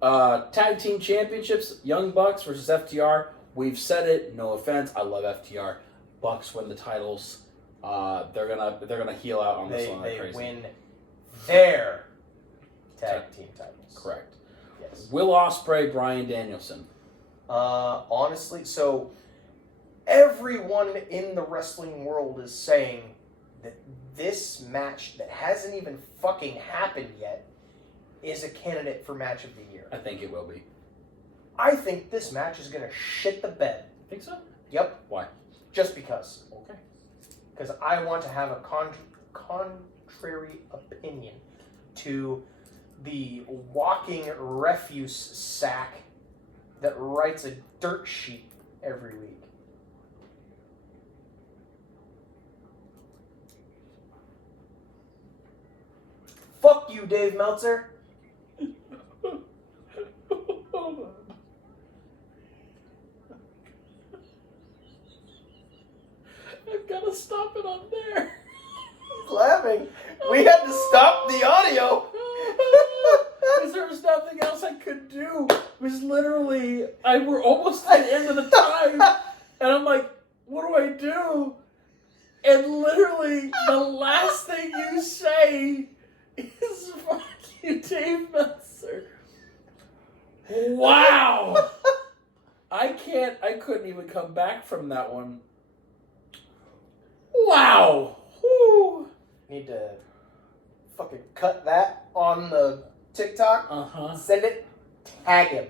Tag team championships: Young Bucks versus FTR. We've said it. No offense. I love FTR. Bucks win the titles. They're gonna heel out on this one. They win their tag team titles. Correct. Yes. Will Ospreay, Bryan Danielson. Honestly, so everyone in the wrestling world is saying that this match that hasn't even fucking happened yet is a candidate for match of the year. I think it will be. I think this match is gonna shit the bed. Think so? Yep. Why? Just because. Okay. Because I want to have a contrary opinion to the walking refuse sack that writes a dirt sheet every week. Fuck you, Dave Meltzer. Hold on. I've got to stop it on there. He's laughing. We had to stop the audio. Because there was nothing else I could do. It was literally, we're almost at the end of the time. And I'm like, what do I do? And literally, the last thing you say is, fuck you, Dave Meltzer. Wow. I couldn't even come back from that one. Wow. Whew. Need to fucking cut that on the TikTok. Uh-huh. Send it. Tag him.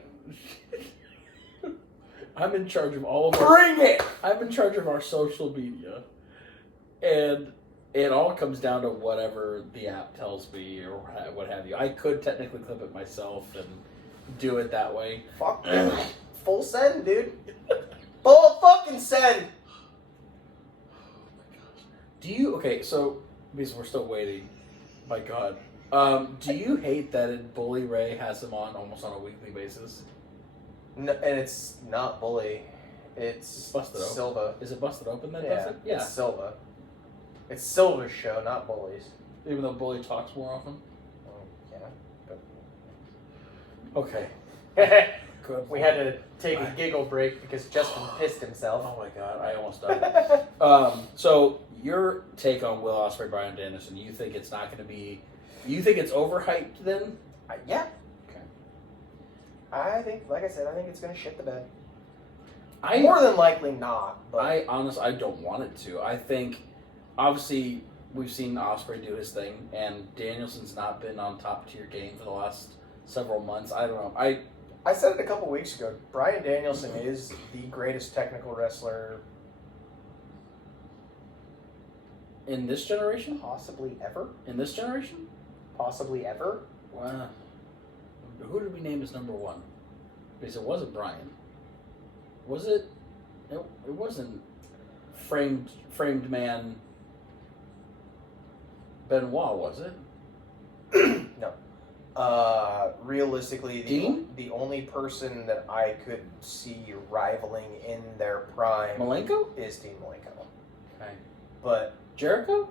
I'm in charge of all of Bring it! I'm in charge of our social media. And it all comes down to whatever the app tells me or what have you. I could technically clip it myself and do it that way. Fuck. Full send, dude. Full fucking send. So, because we're still waiting. My God. Do you hate that Bully Ray has him on almost on a weekly basis? No, and it's not Bully. It's Busted Open. Silva. Is it Busted Open that Yeah, does it? Yeah. it's Silva. It's Silva's show, not Bully's. Even though Bully talks more often? Yeah. Okay. Good. We had to take a giggle break because Justin pissed himself. Oh my God, I almost died. So your take on Will Ospreay, Bryan Danielson? You think it's not going to be? You think it's overhyped then? Yeah. Okay. I think, like I said, I think it's going to shit the bed. I More than likely not. But I don't want it to. I think, obviously, we've seen Ospreay do his thing, and Danielson's not been on top tier game for the last several months. I don't know. I said it a couple weeks ago. Bryan Danielson is the greatest technical wrestler In this generation? possibly ever. In this generation? Possibly ever. Wow. Who did we name as number one? Because it wasn't Bryan. Was it? It wasn't framed man Benoit, was it? No. Realistically, Dean? the only person that I could see rivaling in their prime Malenko? is Dean Malenko. Okay. But Jericho?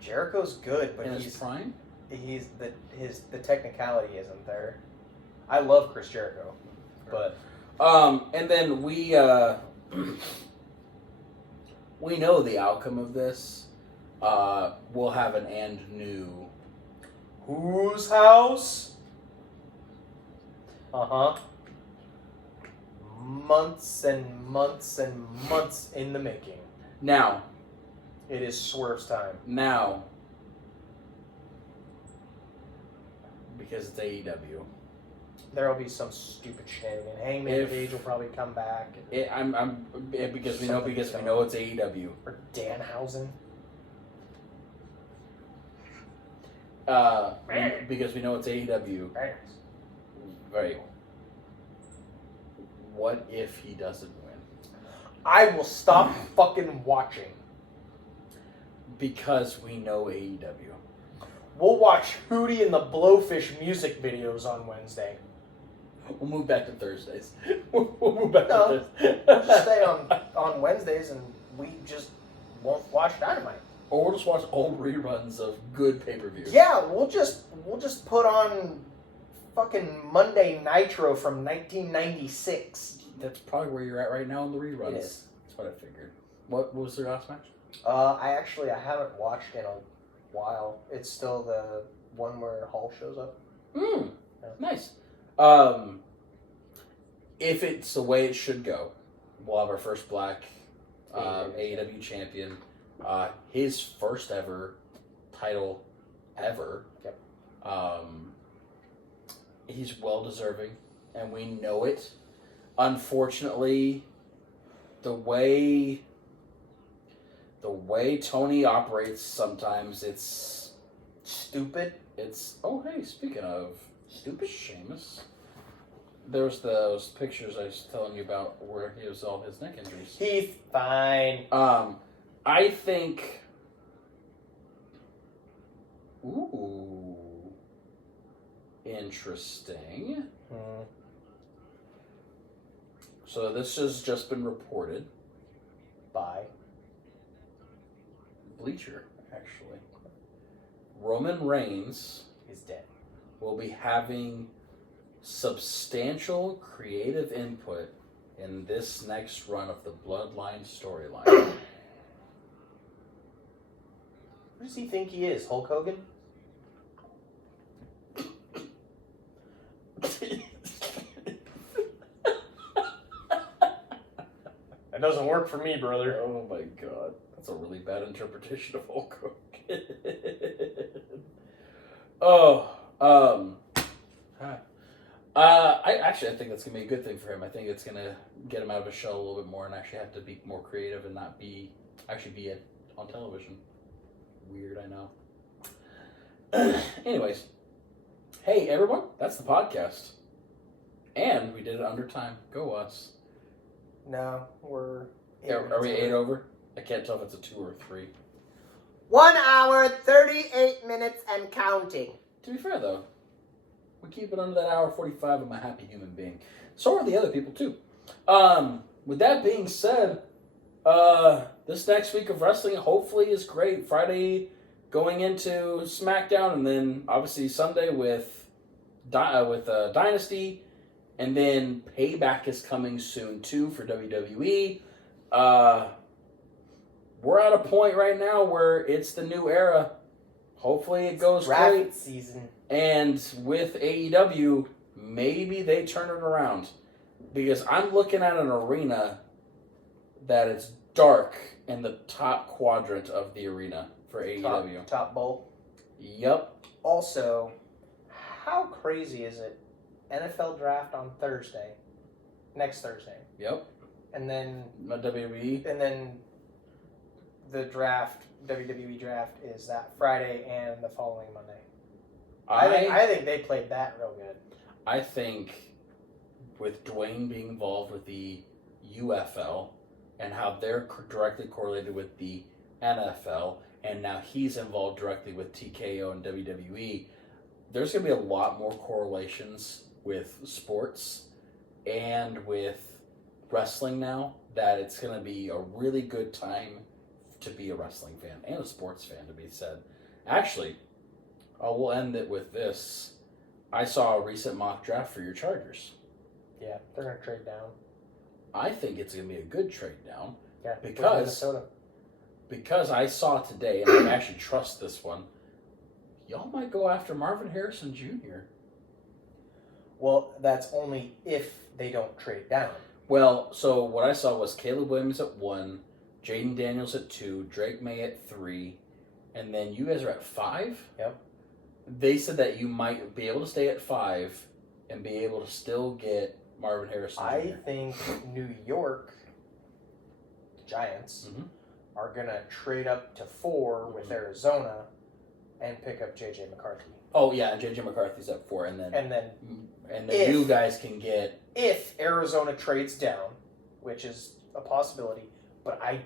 Jericho's good, but In his he's prime? the technicality isn't there. I love Chris Jericho, but And then we know the outcome of this. We'll have an and new Whose house? Months and months and months in the making. Now, It is Swerve's time. because it's AEW. There will be some stupid shenanigan. Hangman Page will probably come back. Because we know it's AEW. Or Danhausen. Because we know it's AEW. Right. What if he doesn't win? I will stop fucking watching. Because we know AEW. We'll watch Hootie and the Blowfish music videos on Wednesday. We'll move back to Thursdays. We'll move back to Thursdays. We'll just stay on Wednesdays and we just won't watch Dynamite. Or we'll just watch old reruns of good pay-per-views. Yeah, we'll just put on fucking Monday Nitro from 1996. That's probably where you're at right now in the reruns. It is. That's what I figured. What was their last match? I haven't watched in a while. It's still the one where Hall shows up. Yeah. Nice. If it's the way it should go, we'll have our first black AEW champion. His first ever title ever. Yep. He's well deserving, and we know it. Unfortunately, the way Tony operates sometimes, it's Stupid. oh hey, speaking of stupid, Sheamus. There's those pictures I was telling you about where he has all his neck injuries. He's fine. I think. Ooh, interesting. So this has just been reported Bye. Bleacher, actually. Roman Reigns He's dead. will be having substantial creative input in this next run of the Bloodline storyline. Who does he think he is? Hulk Hogan? That doesn't work for me, brother. Oh my god. That's a really bad interpretation of Hulk Hogan. I think that's gonna be a good thing for him. I think it's gonna get him out of his shell a little bit more and actually have to be more creative and not be on television. Weird, I know. Anyways, hey everyone, that's the podcast, and we did it under time. Go us. No, we're... Are we 8 over? I can't tell if it's a 2 or a 3. 1 hour, 38 minutes, and counting. To be fair, though, we keep it under that hour 45. I'm a happy human being. So are the other people, too. With that being said, this next week of wrestling hopefully is great. Friday going into SmackDown, and then obviously Sunday with Dynasty, and then Payback is coming soon, too, for WWE. We're at a point right now where it's the new era. Hopefully it goes great. Season. And with AEW, maybe they turn it around. Because I'm looking at an arena that is dark in the top quadrant of the arena for AEW. Top bowl. Yep. Also, how crazy is it? NFL draft on Thursday. Next Thursday. Yep. And then... WWE. And then the draft, WWE draft, is that Friday and the following Monday. I think they played that real good. I think with Dwayne being involved with the UFL and how they're directly correlated with the NFL, and now he's involved directly with TKO and WWE, there's going to be a lot more correlations with sports and with wrestling now, that it's going to be a really good time to be a wrestling fan and a sports fan, to be said. Actually, we'll end it with this. I saw a recent mock draft for your Chargers. Yeah, they're going to trade down. I think it's going to be a good trade down. Yeah, because I saw today, and I actually trust this one, y'all might go after Marvin Harrison Jr. Well, that's only if they don't trade down. Well, so what I saw was Caleb Williams at 1, Jaden Daniels at 2, Drake May at 3, and then you guys are at 5? Yep. They said that you might be able to stay at 5 and be able to still get Marvin Harrison Jr. I think New York Giants are going to trade up to 4 with Arizona and pick up J.J. McCarthy. Oh, yeah, and J.J. McCarthy's at 4, and then if, you guys can get... If Arizona trades down, which is a possibility, but I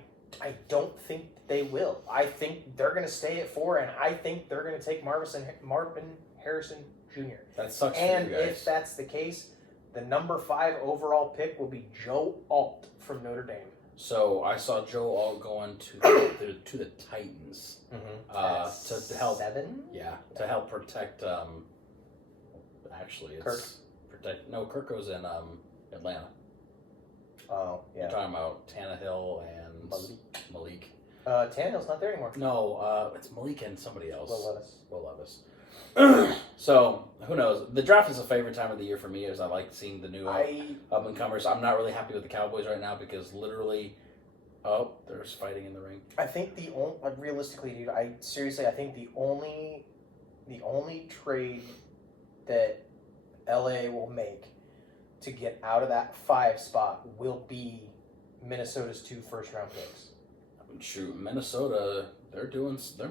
don't think they will. I think they're going to stay at 4, and I think they're going to take Marvin Harrison Jr. That sucks and for you guys. If that's the case, the number 5 overall pick will be Joe Alt from Notre Dame. So I saw Joe Alt going to the Titans to help 7? Yeah, to help protect. Actually, it's Kirk. Kirk goes in Atlanta. Oh, yeah. You're talking about Tannehill and Malik. Tannehill's not there anymore. No, it's Malik and somebody else. Will Levis. So who knows? The draft is a favorite time of the year for me, as I like seeing the new up and comers. I'm not really happy with the Cowboys right now because literally, there's fighting in the ring. I think realistically, dude, I think the only trade that LA will make to get out of that 5 spot will be Minnesota's 2 first-round picks. Shoot, Minnesota, they're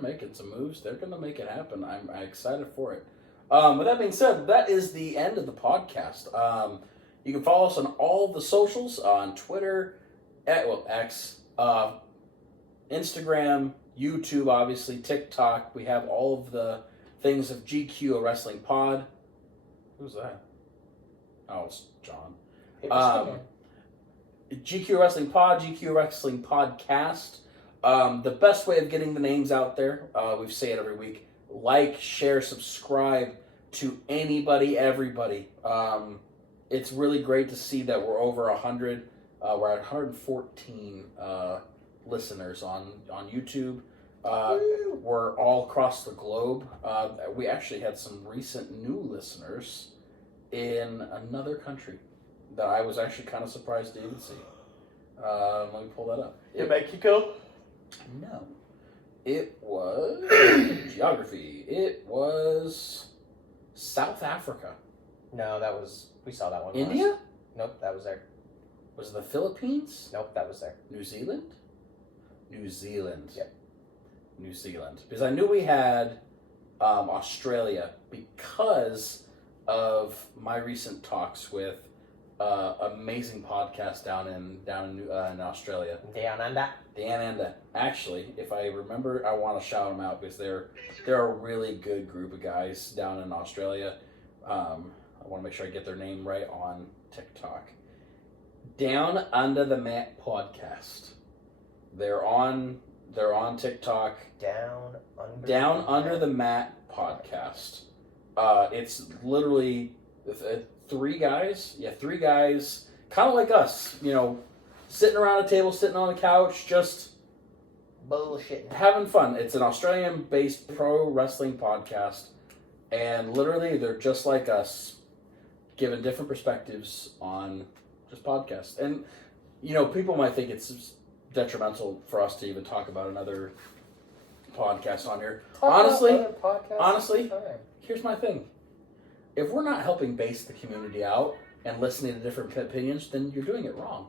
making some moves. They're gonna make it happen. I'm excited for it. With that being said, that is the end of the podcast. You can follow us on all the socials on Twitter, X, Instagram, YouTube, obviously, TikTok. We have all of the things of GQ, a wrestling pod. Who's that? Oh, it's John. GQ Wrestling Pod, GQ Wrestling Podcast. The best way of getting the names out there, we say it every week, like, share, subscribe to anybody, everybody. It's really great to see that we're over 100. We're at 114 listeners on YouTube. We're all across the globe. We actually had some recent new listeners in another country that I was actually kind of surprised to even see. Let me pull that up. Mexico? No. It was geography. It was South Africa. No, we saw that one. India? Nope, that was there. Was it the Philippines? Nope, that was there. New Zealand? New Zealand. Yep. New Zealand. Because I knew we had Australia because of my recent talks with amazing podcast down in Australia. Down under. Actually, if I remember, I want to shout them out because they're a really good group of guys down in Australia. I want to make sure I get their name right on TikTok. Down Under the Mat Podcast. They're on TikTok. Down Under the Mat Podcast. It's literally 3 guys. Yeah, 3 guys, kind of like us, sitting around a table, sitting on a couch, just bullshit, having fun. It's an Australian-based pro wrestling podcast, and literally they're just like us, giving different perspectives on just podcasts. And people might think it's detrimental for us to even talk about another podcast on here. Honestly, here's my thing. If we're not helping base the community out and listening to different opinions, then you're doing it wrong.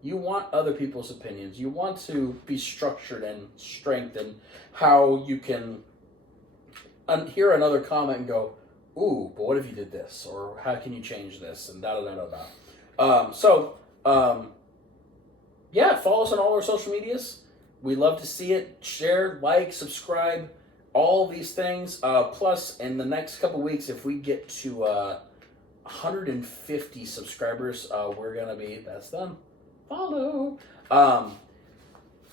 You want other people's opinions. You want to be structured and strengthened how you can hear another comment and go, ooh, but what if you did this? Or how can you change this? And da-da-da-da-da. Yeah, follow us on all our social medias. We love to see it. Share, like, subscribe, all these things. Plus, in the next couple weeks, if we get to 150 subscribers, we're going to be, that's done. Follow.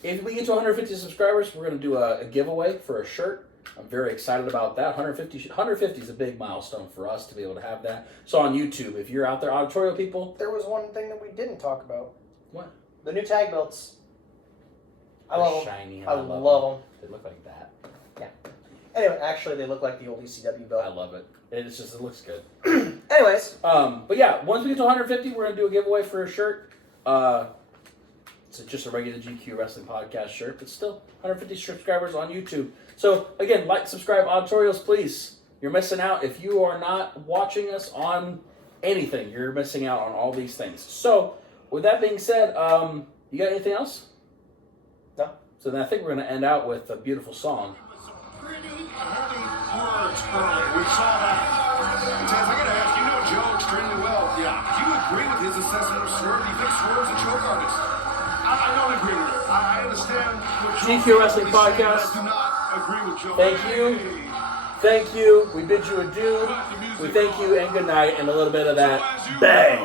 If we get to 150 subscribers, we're going to do a giveaway for a shirt. I'm very excited about that. 150 is a big milestone for us to be able to have that. So on YouTube, if you're out there, auditorial people. There was one thing that we didn't talk about. What? The new tag belts. I love them. Shiny. I love them. They look like that. Yeah. Anyway, actually, they look like the old ECW belt. I love it. It looks good. Anyways. But yeah, once we get to 150, we're going to do a giveaway for a shirt. It's just a regular GQ Wrestling Podcast shirt, but still 150 subscribers on YouTube. So, again, like, subscribe, auditorials, please. You're missing out. If you are not watching us on anything, you're missing out on all these things. So, with that being said, you got anything else? No. So then I think we're going to end out with a beautiful song. Pretty heavy words earlier. We saw that. Taz, I gotta ask, you know Joe extremely well. Yeah. Do you agree with his assessment of Swerve? Do you think Swerve's a choke artist? I don't agree with it. I understand what GQ Wrestling Podcast. I do not agree with Joe. Thank you. Thank you. We bid you adieu. We thank you and good night and a little bit of that bang.